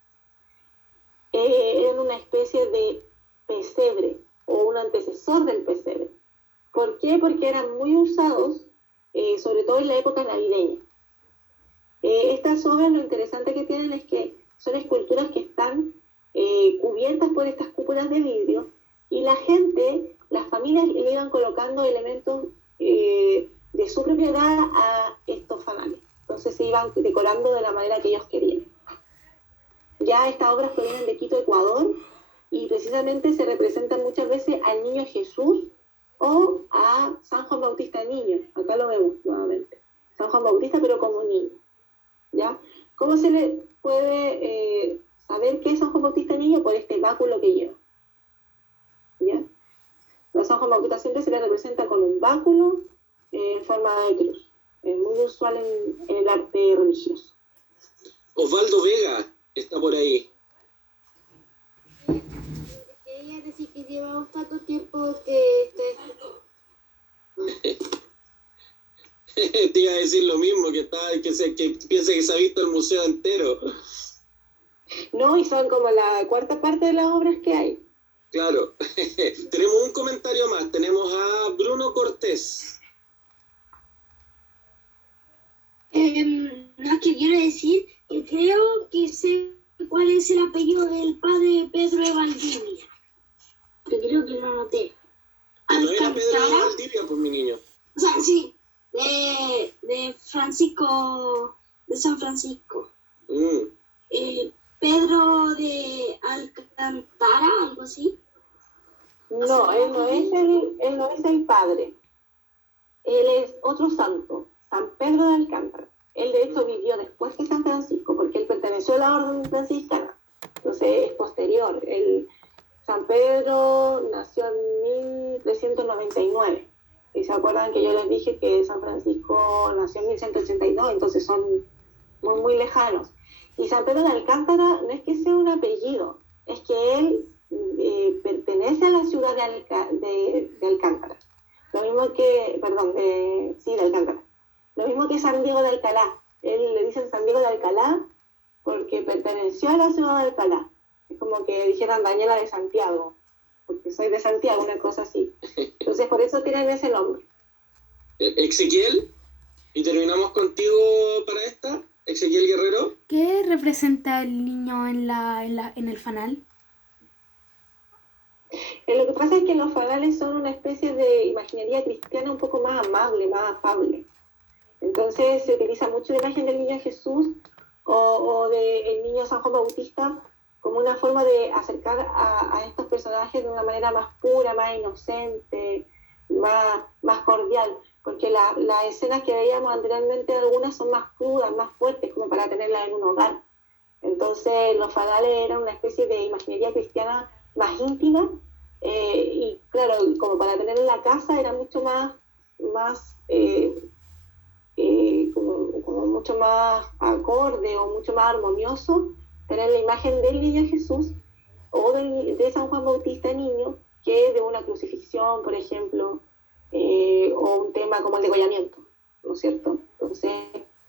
Eran una especie de pesebre o un antecesor del pesebre. ¿Por qué? Porque eran muy usados, sobre todo en la época navideña. Estas obras, lo interesante que tienen es que son esculturas que están cubiertas por estas cúpulas de vidrio, y la gente, las familias, le iban colocando elementos de su propiedad a estos fanales. Entonces se iban decorando de la manera que ellos querían. Ya estas obras provienen de Quito, Ecuador, y precisamente se representan muchas veces al niño Jesús o a San Juan Bautista niño. Acá lo vemos nuevamente. San Juan Bautista, pero como niño. ¿Ya? ¿Cómo se le puede saber qué es San Juan Bautista niño? Por este báculo que lleva. ¿Ya? A San Juan Bautista siempre se le representa con un báculo en forma de cruz. Es muy usual en el arte religioso. Osvaldo Vega está por ahí. Ella decía que llevamos tanto tiempo que Te iba a decir lo mismo, que piensa que se ha visto el museo entero. No, y son como la cuarta parte de las obras que hay. Claro. Tenemos un comentario más. Tenemos a Bruno Cortés. No, es que quiero decir que creo que sé cuál es el apellido del padre Pedro de Valdivia. Pero creo que lo anoté. No era Pedro de Alcántara. Valdivia, pues, mi niño. O sea, sí, de Francisco, de San Francisco. Pedro de Alcántara, algo así. No, él no es el padre. Él es otro santo, San Pedro de Alcántara. Él de hecho vivió después que San Francisco, porque él perteneció a la orden franciscana. Entonces es posterior. San Pedro nació en 1399. Y se acuerdan que yo les dije que San Francisco nació en 1182, entonces son muy, muy lejanos. Y San Pedro de Alcántara no es que sea un apellido, es que él pertenece a la ciudad de Alcántara. Lo mismo que, perdón, de Alcántara. Lo mismo que San Diego de Alcalá. Él le dicen San Diego de Alcalá porque perteneció a la ciudad de Alcalá. Es como que dijeran Daniela de Santiago, porque soy de Santiago, una cosa así. Entonces, por eso tienen ese nombre. Ezequiel, y terminamos contigo para esta. Ezequiel Guerrero. ¿Qué representa el niño en el fanal? Lo que pasa es que los fanales son una especie de imaginería cristiana un poco más amable, más afable. Entonces se utiliza mucho la imagen del niño Jesús o del niño San Juan Bautista como una forma de acercar a estos personajes de una manera más pura, más inocente, más cordial. Porque las escenas que veíamos anteriormente, algunas son más crudas, más fuertes, como para tenerlas en un hogar. Entonces los fanales eran una especie de imaginería cristiana más íntima, y claro, como para tener en la casa era mucho más como mucho más acorde o mucho más armonioso tener la imagen del niño Jesús o de San Juan Bautista niño que de una crucifixión, por ejemplo, o un tema como el degollamiento, ¿no es cierto? Entonces,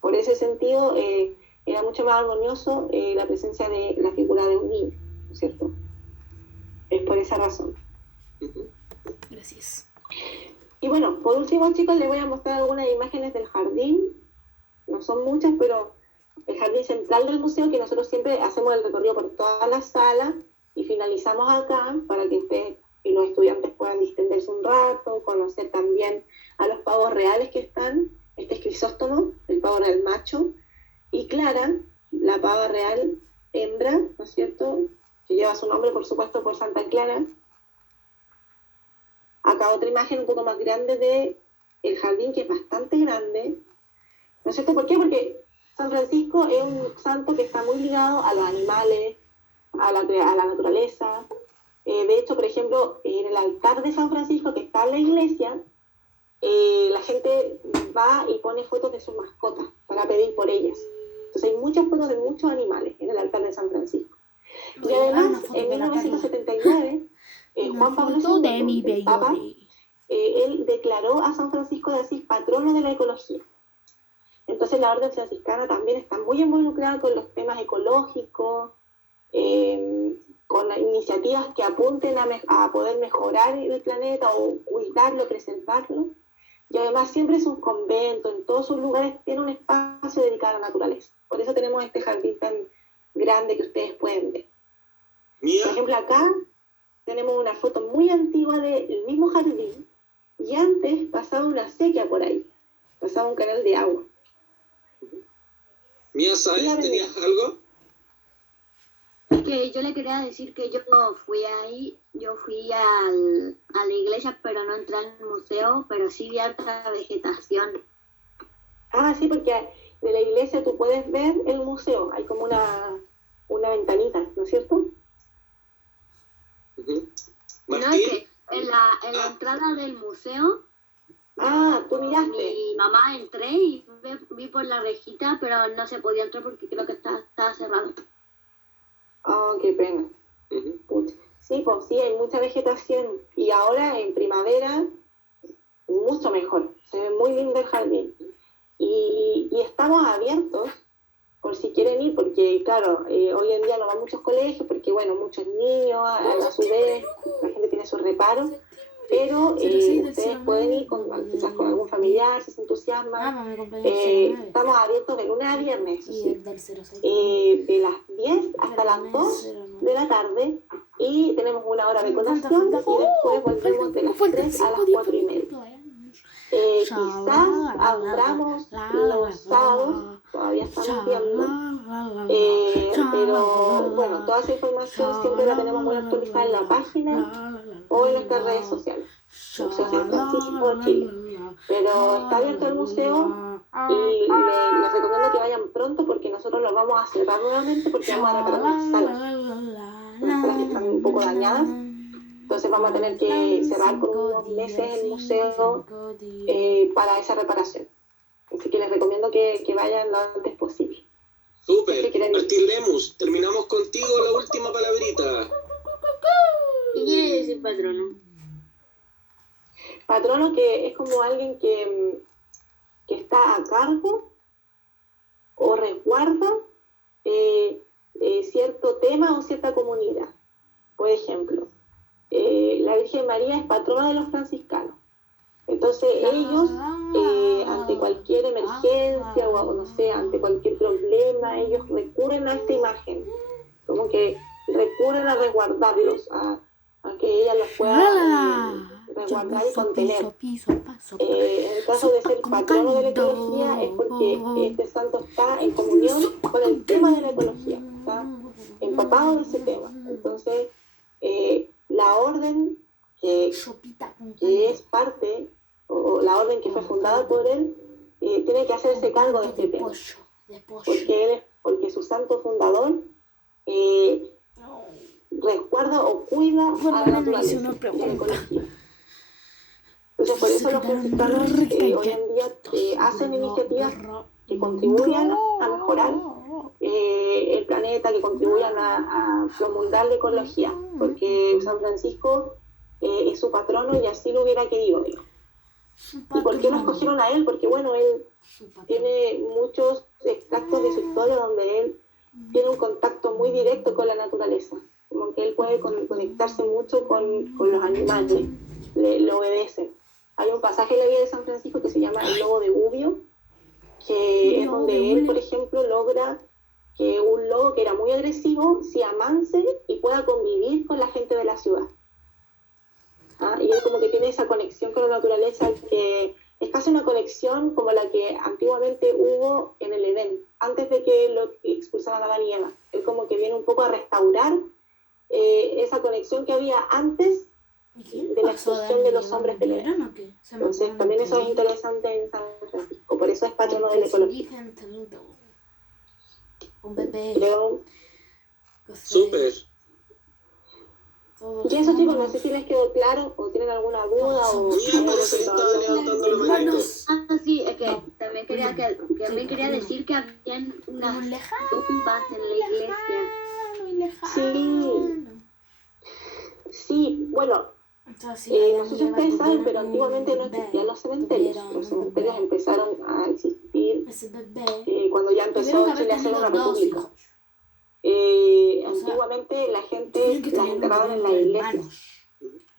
por ese sentido, era mucho más armonioso la presencia de la figura de un niño, ¿no es cierto? Es por esa razón. Gracias. Y bueno, por último, chicos, les voy a mostrar algunas imágenes del jardín. No son muchas, pero el jardín central del museo, que nosotros siempre hacemos el recorrido por toda la sala y finalizamos acá para que ustedes y los estudiantes puedan distenderse un rato, conocer también a los pavos reales que están. Este es Crisóstomo, el pavo real macho, y Clara, la pava real hembra, ¿no es cierto?, que lleva su nombre, por supuesto, por Santa Clara. Acá otra imagen un poco más grande de el jardín, que es bastante grande, ¿no es cierto? ¿Por qué? Porque San Francisco es un santo que está muy ligado a los animales, a la naturaleza. De hecho, por ejemplo, en el altar de San Francisco, que está en la iglesia, la gente va y pone fotos de sus mascotas para pedir por ellas. Entonces hay muchas fotos de muchos animales en el altar de San Francisco. Y además, en 1979, Juan Pablo II, el Papa, él declaró a San Francisco de Asís patrono de la ecología. Entonces la orden franciscana también está muy involucrada con los temas ecológicos, con las iniciativas que apunten a poder mejorar el planeta o cuidarlo, preservarlo. Y además siempre es un convento, en todos sus lugares tiene un espacio dedicado a la naturaleza. Por eso tenemos este jardín tan grande que ustedes pueden ver. Por ejemplo, acá tenemos una foto muy antigua del mismo jardín, y antes pasaba una acequia por ahí, pasaba un canal de agua. Mía, ¿sabes? ¿Tenías algo? Es que yo le quería decir que yo fui ahí, yo fui a la iglesia, pero no entré al museo, pero sí vi harta vegetación. Ah, sí, porque de la iglesia tú puedes ver el museo, hay como una ventanita, ¿no es cierto? No, es que en la entrada del museo, tú miraste. mi mamá entré y vi por la rejita, pero no se podía entrar porque creo que estaba cerrado. Qué pena. Sí, pues sí, hay mucha vegetación. Y ahora en primavera, mucho mejor. Se ve muy lindo el jardín. Y estamos abiertos por si quieren ir, porque claro, hoy en día no van muchos colegios, porque bueno, muchos niños, a su vez, la gente tiene sus reparos. Pero ustedes pueden ir quizás con algún familiar, si se entusiasman. Estamos abiertos de lunes a viernes, ¿sí? De las 10 hasta las 2 de la tarde, y tenemos una hora de conexión, y después volvemos de las 3 a las 4:30. Quizás abramos los sábados, todavía estamos viendo, pero bueno, toda esa información siempre la tenemos muy actualizada en la página o en nuestras redes sociales. Museo San Francisco de Chile. Pero está abierto el museo y les recomiendo que vayan pronto, porque nosotros lo vamos a cerrar nuevamente porque vamos a reparar unas salas que están un poco dañadas. Entonces vamos a tener que cerrar por unos meses el museo para esa reparación. Así que les recomiendo que vayan lo antes posible. Súper. Martín Lemus, terminamos contigo la última palabrita. ¿Qué quiere decir patrono? Patrono que es como alguien que está a cargo o resguarda cierto tema o cierta comunidad. Por ejemplo, la Virgen María es patrona de los franciscanos. Entonces ellos, ante cualquier emergencia o no sé, ante cualquier problema, ellos recurren a esta imagen, como que recurren a resguardarlos, a que ella los pueda resguardar y contener. En el caso de ser patrono de la ecología es porque este santo está en comunión con el tema de la ecología, está empapado de ese tema. Entonces, la orden que es parte, o la orden que fue fundada por él, tiene que hacerse cargo de este tema, porque su santo fundador resguarda o cuida a la naturaleza y a la ecología. Entonces, por eso los franciscanos hoy en día hacen iniciativas que contribuyan a mejorar el planeta, que contribuyan a promulgar la ecología, porque San Francisco es su patrono y así lo hubiera querido, digo. ¿Y por qué lo escogieron a él? Porque bueno, él tiene muchos extractos de su historia donde él tiene un contacto muy directo con la naturaleza, como que él puede conectarse mucho con los animales, le obedecen. Hay un pasaje en la vida de San Francisco que se llama El Lobo de Gubbio, que es donde él, por ejemplo, logra que un lobo que era muy agresivo se amance y pueda convivir con la gente de la ciudad. Y él como que tiene esa conexión con la naturaleza que es casi una conexión como la que antiguamente hubo en el Edén, antes de que lo expulsaran a Adán y Eva. Él como que viene un poco a restaurar esa conexión que había antes de la expulsión de los hombres del Edén. Entonces también eso es interesante en San Francisco, por eso es patrono de la ecología. Creo. Súper. Y eso, chicos, no sé si les quedó claro o tienen alguna duda o... Sí, es que también quería decir que habían unas tumbas en la iglesia. Sí, bueno, no sé si ustedes saben, pero antiguamente no existían los cementerios. Los cementerios empezaron a existir cuando ya empezó Chile a ser una república. Antiguamente la gente las enterraban en las iglesias.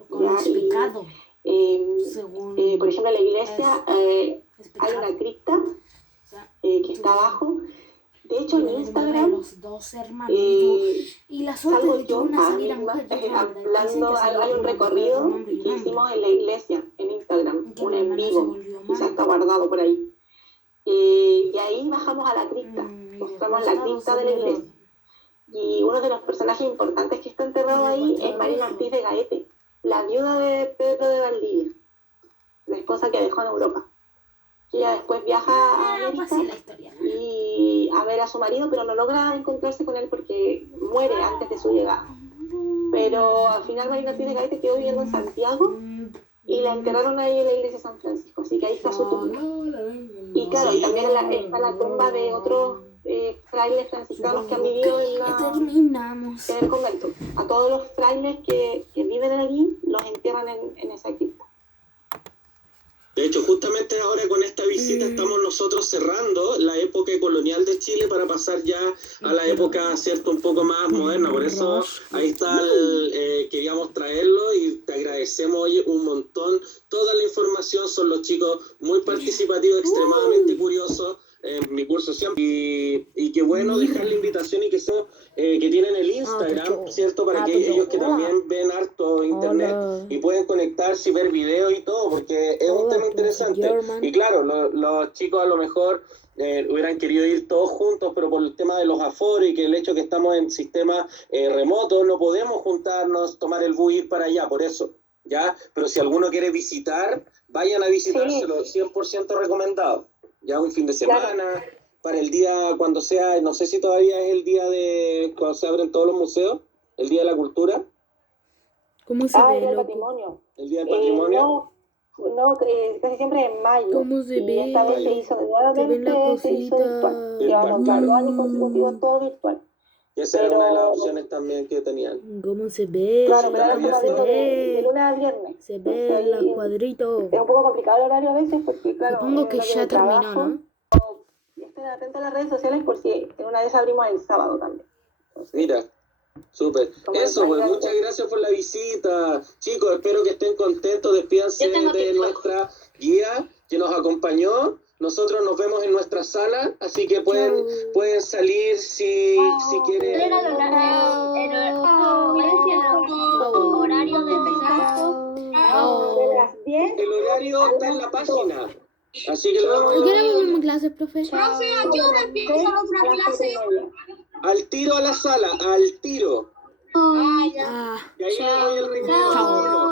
Por ejemplo, en la iglesia hay una cripta que está abajo. De hecho, en Instagram salgo yo hablando, hay un recorrido que hicimos en la iglesia, en Instagram, un en vivo, quizás está guardado por ahí. Y ahí bajamos a la cripta, mostramos la cripta de la iglesia. Y uno de los personajes importantes que está enterrado ahí es Marina Ortiz de Gaete, la viuda de Pedro de Valdivia, la esposa que dejó en Europa. Ella después viaja a América y a ver a su marido, pero no logra encontrarse con él porque muere antes de su llegada. Pero al final Marina Ortiz de Gaete quedó viviendo en Santiago y la enterraron ahí en la iglesia de San Francisco, así que ahí está su tumba. Y claro, y también está la tumba de otros frailes franciscanos que han vivido en el convento. A todos los frailes que viven allí los entierran en esa cripta. De hecho, justamente ahora con esta visita estamos nosotros cerrando la época colonial de Chile para pasar ya a la época, ¿cierto?, un poco más moderna. Por eso ahí está, queríamos traerlo y te agradecemos, oye, un montón. Toda la información, son los chicos muy participativos, extremadamente curiosos. Mi curso siempre y qué bueno dejar la invitación y que tienen el Instagram, ¿cierto? Para que ellos que también ven harto internet y pueden conectarse y ver videos y todo, porque es un tema interesante. Y claro, los chicos a lo mejor hubieran querido ir todos juntos, pero por el tema de los aforos y que el hecho que estamos en sistema remoto, no podemos juntarnos, tomar el bus y ir para allá, por eso, ¿ya? Pero si alguno quiere visitar, vayan a visitárselo, 100% recomendado. Ya un fin de semana, claro. Para el día cuando sea, no sé si todavía es el día de cuando se abren todos los museos, el día de la cultura. ¿Cómo se el ve, día del loco? patrimonio. ¿El Día del Patrimonio? No, casi siempre en mayo. ¿Cómo se Y ve? esta vez se hizo Se ven nuevamente, las se hizo virtual. cositas. Llevamos 4 años consecutivos todo virtual. Y esa era una de las Pero- opciones también que tenían. ¿Cómo se ve? Claro, pero ahora todavía estamos se abriendo de lunes a viernes. Se Entonces, ven ahí los cuadritos. es un poco complicado el horario a veces porque, claro, Supongo en que el horario ya de terminó, trabajo. ¿no? Y estén atentos a las redes sociales por si en una vez abrimos el sábado también. Entonces, Mira, súper. Como Eso, pues el- muchas gracias por la visita. Chicos, espero que estén contentos. Despídanse Yo tengo de TikTok. nuestra guía que nos acompañó. Nosotros nos vemos en nuestra sala, así que pueden salir si quieren. ¿Cuál era el horario de empezar? de las 10 El horario está en la página. Así que lo vamos ¿A qué hora a volvemos a clases, profe? Profe, ¿a qué hora empieza la otra clase? al tiro a la sala, al tiro. Ah, ya. Ah. Y ahí le doy el ritmo. Chao.